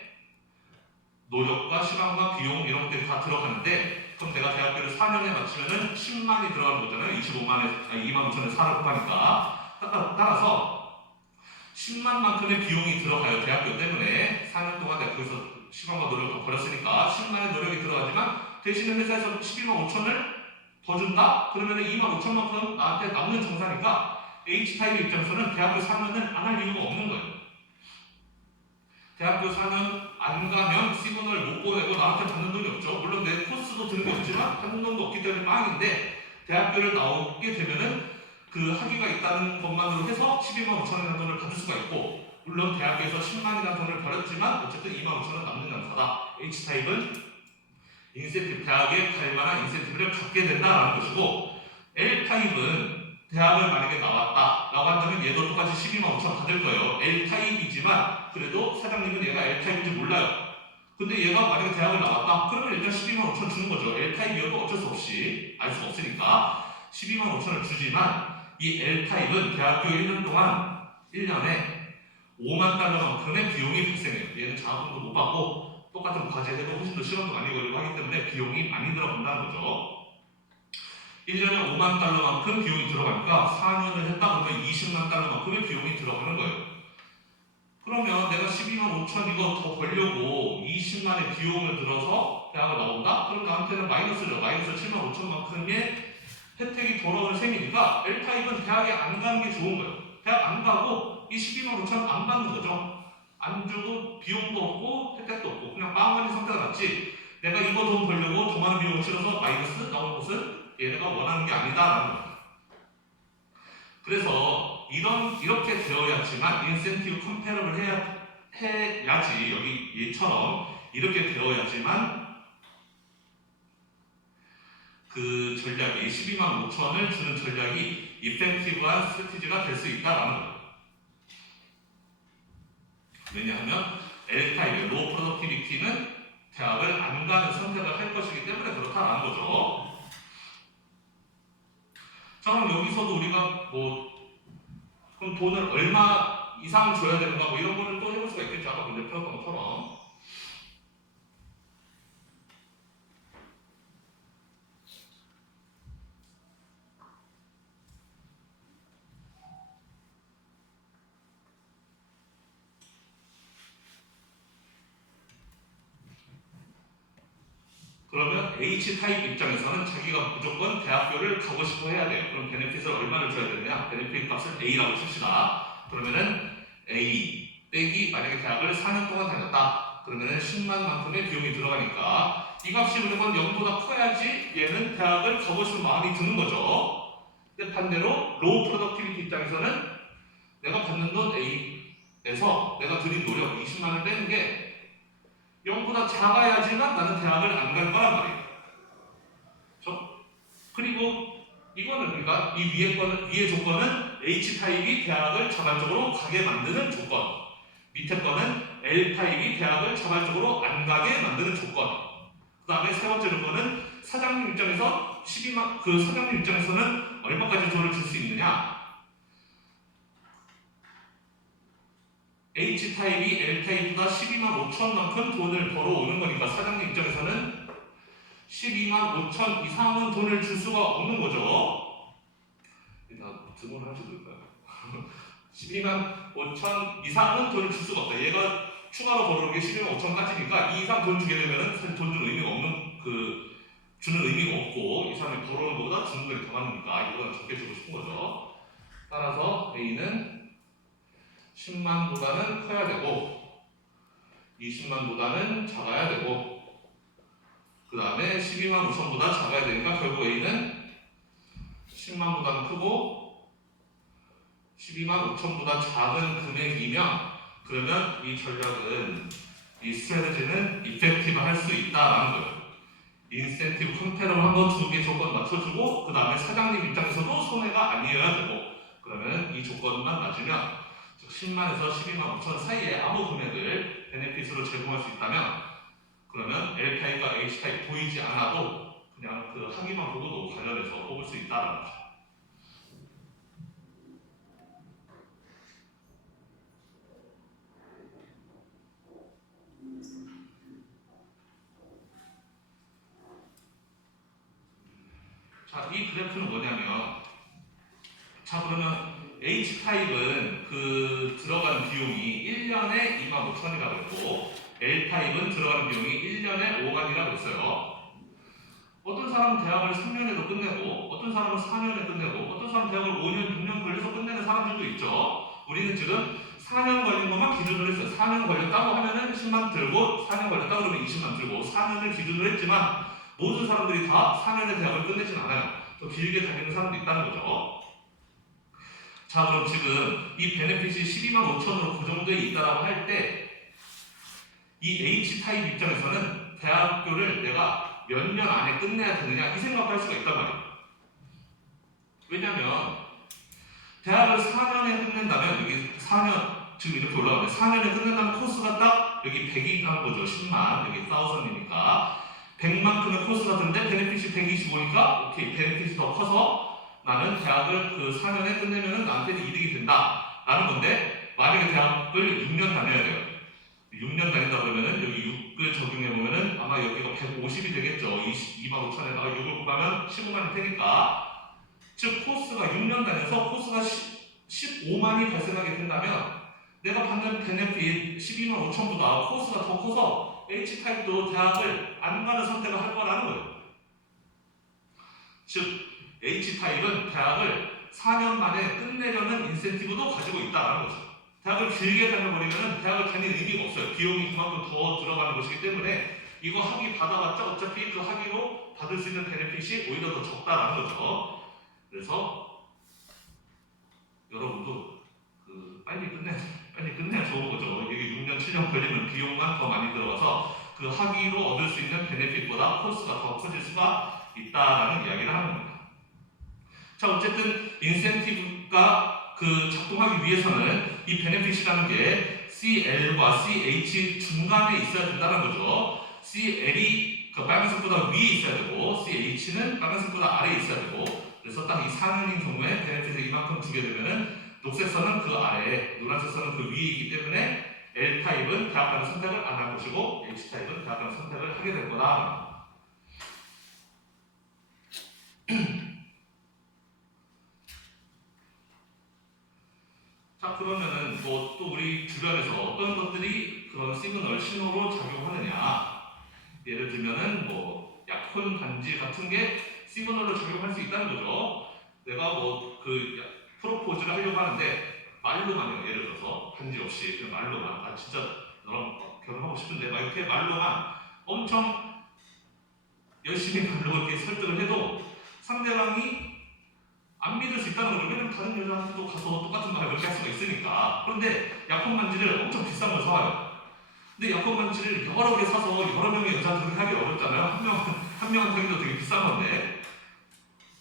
노력과 시간과 비용 이런 것들이 다 들어가는데 그럼 내가 대학교를 4년에 마치면은 10만이 들어가는 거잖아요. 2만 5천에 4를 곱하니까. 따라서 10만만큼의 비용이 들어가요. 대학교 때문에 4년 동안 내가 거기서 시간과 노력을 버렸으니까 10만의 노력이 들어가지만 대신에 회사에서 12만 5천을 더 준다? 그러면 2만 5천만큼 나한테 남는 정사니까 H타입의 입장에서는 대학교 4년을 안 할 이유가 없는 거예요. 대학교 4년 안 가면 시그널 못 보내고 나한테 받는 돈이 없죠. 물론 내 코스도 드는 게 없지만 받는 돈도 없기 때문에 빵인데 대학교를 나오게 되면은 그 학위가 있다는 것만으로 해서 12만 5천이라는 돈을 받을 수가 있고 물론 대학교에서 10만이라는 돈을 벌였지만 어쨌든 2만 5천은 남는 장사다. H타입은 인센티브, 대학에 갈 만한 인센티브를 갖게 된다라는 것이고 L타입은 대학을 만약에 나왔다 라고 한다면 얘도 똑같이 12만 5천 받을 거예요. L타입이지만 그래도 사장님은 얘가 L타입인지 몰라요. 근데 얘가 만약에 대학을 나왔다 그러면 일단 12만 5천 주는 거죠. L타입이어도 어쩔 수 없이 알 수가 없으니까 12만 5천을 주지만 이 L타입은 대학교 1년 동안 1년에 5만 달러만큼의 비용이 발생해요. 얘는 장학금도 못 받고 똑같은 과제해도 훨씬 더 시간도 많이 걸리고 하기 때문에 비용이 많이 들어간다는 거죠. 1년에 5만 달러만큼 비용이 들어가니까 4년을 했다 그러면 20만 달러만큼의 비용이 들어가는 거예요. 그러면 내가 12만 5천 이거 더 벌려고 20만의 비용을 들어서 대학을 나온다? 그럼 나한테는 마이너스죠. 마이너스 7만 5천만큼의 혜택이 돌아오는 셈이니까 L타입은 대학에 안 가는 게 좋은 거예요. 대학 안 가고 이 12만 5천 안 받는 거죠. 안 주고 비용도 없고 혜택도 없고 그냥 빵하는 상태가 낫지 내가 이거 돈 벌려고 더 많은 비용을 치러서 마이너스 나오는 것은 얘네가 원하는 게 아니다라는 거예요. 그래서 이렇게 되어야지만 인센티브 컴페어를 해야지 여기 얘처럼 이렇게 되어야지만 그 전략이 12만 5천을 주는 전략이 이펙티브한 스트래티지가 될 수 있다라는 거예요. 왜냐하면 L타입의 로우 프로덕티비티는 대학을 안 가는 선택을 할 것이기 때문에 그렇다라는 거죠. 자 그럼 여기서도 우리가 그럼 돈을 얼마 이상 줘야 되는가 이런 거를 또 해볼 수가 있겠죠. 아까 문제 풀었던 것처럼. 그러면 H타입 입장에서는 자기가 무조건 대학교를 가고 싶어 해야 돼요. 그럼 베네핏을 얼마를 줘야 되느냐? 베네핏 값을 A라고 칩시다. 그러면은 A 빼기 만약에 대학을 4년 동안 다녔다. 그러면은 10만만큼의 비용이 들어가니까 이 값이 무조건 0보다 커야지 얘는 대학을 가고 싶은 마음이 드는 거죠. 근데 반대로 로우 프로덕티비티 입장에서는 내가 받는 돈 A에서 내가 들인 노력 20만을 빼는 게 0보다 작아야지만 나는 대학을 안 갈 거란 말이에요. 그렇죠? 그리고 이거는 그러니까 이 위의 조건은 H타입이 대학을 자발적으로 가게 만드는 조건. 밑에 거는 L타입이 대학을 자발적으로 안 가게 만드는 조건. 그 다음에 세 번째 조건은 사장님 입장에서 사장님 입장에서는 얼마까지 돈을 줄 수 있느냐? H타입이 L타입보다 12만 5천만큼 돈을 벌어오는 거니까 사장님 입장에서는 12만 5천 이상은 돈을 줄 수가 없는 거죠. 일단 등원을 할지 될까요? 12만 5천 이상은 돈을 줄 수가 없다. 얘가 추가로 벌어오는 게 12만 5천까지니까 이 이상 돈 주게 되면은 사실 돈 줄 의미가 없는 그 주는 의미가 없고 이 사람이 벌어오는 것보다 주는 돈이 더 많으니까 이거보다 적게 주고 싶은 거죠. 따라서 A는 10만보다는 커야 되고 20만보다는 작아야 되고 그 다음에 12만 5천보다 작아야 되니까 결국 A는 10만보다는 크고 12만 5천보다 작은 금액이면 그러면 이 전략은 이 스트래티지는 이펙티브 할 수 있다라는 거예요. 인센티브 컴패러를 한번 두 개 조건 맞춰주고 그 다음에 사장님 입장에서도 손해가 아니어야 되고 그러면 이 조건만 맞으면 즉 10만에서 12만 5천 사이에 아무 금액을 베네핏으로 제공할 수 있다면 그러면 L타입과 H타입 보이지 않아도 그냥 그 항의만 보고도 관련해서 뽑을 수 있다는 거죠. 자, 이 그래프는 뭐냐면 자 그러면 H타입은 그 들어가는 비용이 1년에 25,000이라고 했고 L타입은 들어가는 비용이 1년에 5만이라고 했어요. 어떤 사람은 대학을 3년에도 끝내고 어떤 사람은 4년에 끝내고 어떤 사람은 대학을 5년, 6년 걸려서 끝내는 사람들도 있죠. 우리는 지금 4년 걸린 것만 기준으로 했어요. 4년 걸렸다고 하면은 10만 들고 4년 걸렸다고 그러면 20만 들고 4년을 기준으로 했지만 모든 사람들이 다 4년에 대학을 끝내진 않아요. 더 길게 다니는 사람도 있다는 거죠. 자 그럼 지금 이 베네핏이 12만 5천으로 고정되어 있다라고 할 때 이 H타입 입장에서는 대학교를 내가 몇 년 안에 끝내야 되느냐 이 생각을 할 수가 있단 말이에요. 왜냐면 대학을 4년에 끝낸다면 여기 4년 지금 이렇게 올라가는데 4년에 끝낸다는 코스가 딱 여기 100이 간 거죠. 10만 여기 1000이니까 100만큼의 코스가 드는데 베네핏이 125니까 오케이 베네핏이 더 커서 나는 대학을 그 4년에 끝내면은 나한테는 이득이 된다 라는 건데 만약에 대학을 6년 다녀야 돼요. 6년 다닌다 그러면은 여기 6을 적용해 보면은 아마 여기가 150이 되겠죠. 22만 5천에다가 6을 곱하면 15만이 되니까 즉 코스가 6년 다녀서 코스가 15만이 발생하게 된다면 내가 받는 베네핏 12만 5천보다 코스가 더 커서 H타입도 대학을 안 가는 선택을 할 거라는 거예요. 즉 H타입은 대학을 4년 만에 끝내려는 인센티브도 가지고 있다는 거죠. 대학을 길게 다녀버리면 대학을 다니는 의미가 없어요. 비용이 그만큼 더 들어가는 것이기 때문에 이거 학위 받아봤자 어차피 그 학위로 받을 수 있는 베네핏이 오히려 더 적다라는 거죠. 그래서 여러분도 빨리 끝내야 좋은 거죠. 이게 6년, 7년 걸리면 비용만 더 많이 들어가서 그 학위로 얻을 수 있는 베네핏보다 코스가 더 커질 수가 있다라는 이야기를 하는 겁니다. 자, 어쨌든 인센티브가 그 작동하기 위해서는 이 베네핏이라는 게 CL과 CH 중간에 있어야 된다는 거죠. CL이 그 빨간색보다 위에 있어야 되고 CH는 빨간색보다 아래에 있어야 되고 그래서 딱 이 4년인 경우에 베네핏을 이만큼 주게 되면은 녹색 선은 그 아래에 노란색 선은 그 위에 있기 때문에 L타입은 대학 가는 선택을 안 할 것이고 H타입은 대학 가는 선택을 하게 될 거다. 자 그러면은 뭐 또 우리 주변에서 어떤 것들이 그런 시그널 신호로 작용하느냐 예를 들면은 뭐 약혼 반지 같은 게 시그널로 작용할 수 있다는 거죠. 내가 뭐 그 프로포즈를 하려고 하는데 말로만요. 예를 들어서 반지 없이 그냥 말로만 아 진짜 너랑 결혼하고 싶은데 막 이렇게 말로만 엄청 열심히 말로 이렇게 설득을 해도 상대방이 안 믿을 수 있다는 거죠. 왜냐면 다른 여자한테도 가서 똑같은 말을 그렇게 할 수가 있으니까. 그런데 약혼 반지를 엄청 비싼 걸 사와요. 근데 약혼 반지를 여러 개 사서 여러 명의 여자한테 하기 어렵잖아요. 한 명한테도 되게 비싼 건데.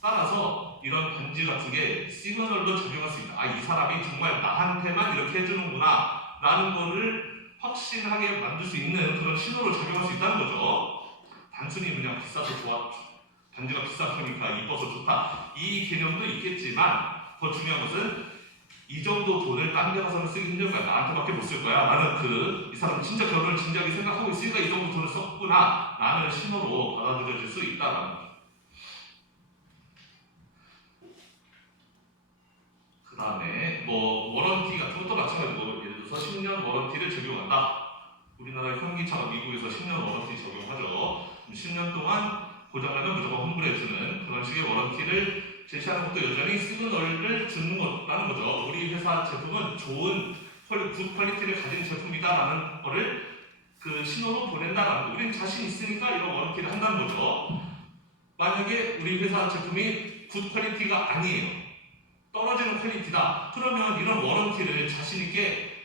따라서 이런 반지 같은 게 시그널로 적용할 수 있다. 아, 이 사람이 정말 나한테만 이렇게 해주는구나 라는 거를 확신하게 만들 수 있는 그런 신호를 적용할 수 있다는 거죠. 단순히 그냥 비싸서 좋아, 반지가 비싸니까 이뻐서 좋다 이 개념도 있겠지만 더 중요한 것은 이 정도 돈을 딴 데 가서는 쓰기 힘들 거야. 나한테밖에 못 쓸 거야 라는 이 사람은 진짜 결혼을 진지하게 생각하고 있으니까 이 정도 돈을 썼구나 라는 신호로 받아들여질 수 있다라는 거죠. 그 다음에 뭐 워런티 같은 것도 마찬가지고 예를 들어서 10년 워런티를 적용한다. 우리나라 현기차가 미국에서 10년 워런티 적용하죠. 10년 동안 고장나면 무조건 환불해주는 그런 식의 워런티를 제시하는 것도 여전히 시그널을 주는 거라는 거죠. 우리 회사 제품은 좋은 굿 퀄리티를 가진 제품이다라는 거를 그 신호로 보낸다라는 거. 우리는 자신 있으니까 이런 워런티를 한다는 거죠. 만약에 우리 회사 제품이 굿 퀄리티가 아니에요. 떨어지는 퀄리티다. 그러면 이런 워런티를 자신 있게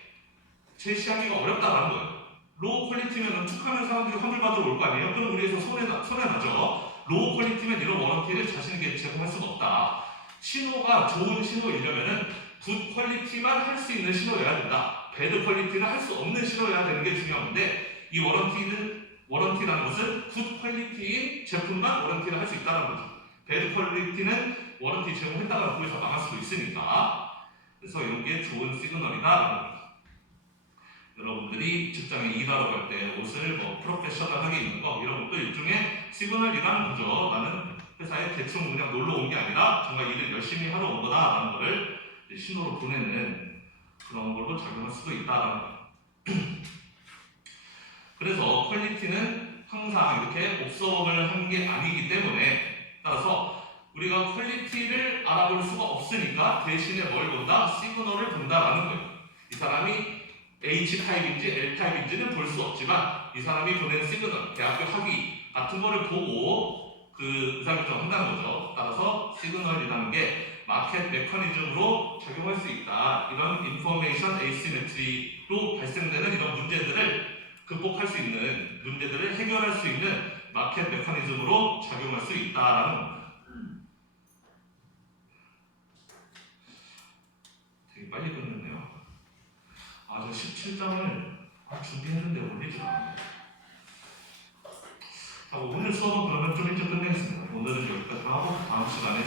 제시하기가 어렵다라는 거예요. 로우 퀄리티면 툭하면 사람들이 환불받으러 올 거 아니에요? 그럼 우리 회사 손해나죠. 로우 퀄리티면 이런 워런티를 자신 있게 제공할 수가 없다. 신호가 좋은 신호이려면은 굿 퀄리티만 할 수 있는 신호여야 된다. 배드 퀄리티는 할 수 없는 신호여야 되는 게 중요한데 이 워런티라는 것은 굿 퀄리티인 제품만 워런티를 할 수 있다는 거죠. 배드 퀄리티는 워런티 제공했다가 거기서 망할 수도 있으니까. 그래서 이런 게 좋은 시그널이다라는 거죠. 여러분들이 직장에 일하러 갈 때 옷을 프로페셔널하게 입는 거 이런 것도 일종의 시그널이라는 거죠. 나는 회사에 대충 그냥 놀러 온 게 아니라 정말 일을 열심히 하러 온 거다라는 거를 신호로 보내는 그런 걸로 작용할 수도 있다라는 거예요. 그래서 퀄리티는 항상 이렇게 옵서버를 하는 게 아니기 때문에 따라서 우리가 퀄리티를 알아볼 수가 없으니까 대신에 뭘 본다? 시그널을 본다라는 거예요. 이 사람이 H타입인지 L타입인지는 볼 수 없지만 이 사람이 보낸 시그널, 대학교 학위 같은 거를 보고 그 의사결정을 한다는 거죠. 따라서 시그널이라는 게 마켓 메커니즘으로 작용할 수 있다. 이런 인포메이션 에이시메트리로 발생되는 이런 문제들을 극복할 수 있는, 문제들을 해결할 수 있는 마켓 메커니즘으로 작용할 수 있다라는 겁니다. 되게 빨리 끝냈네요. 저 17장을 준비했는데 올리질 않아요. 오늘 수업은 그러면 좀 일찍 끝내겠습니다. 오늘은 여기까지 하고 다음 시간에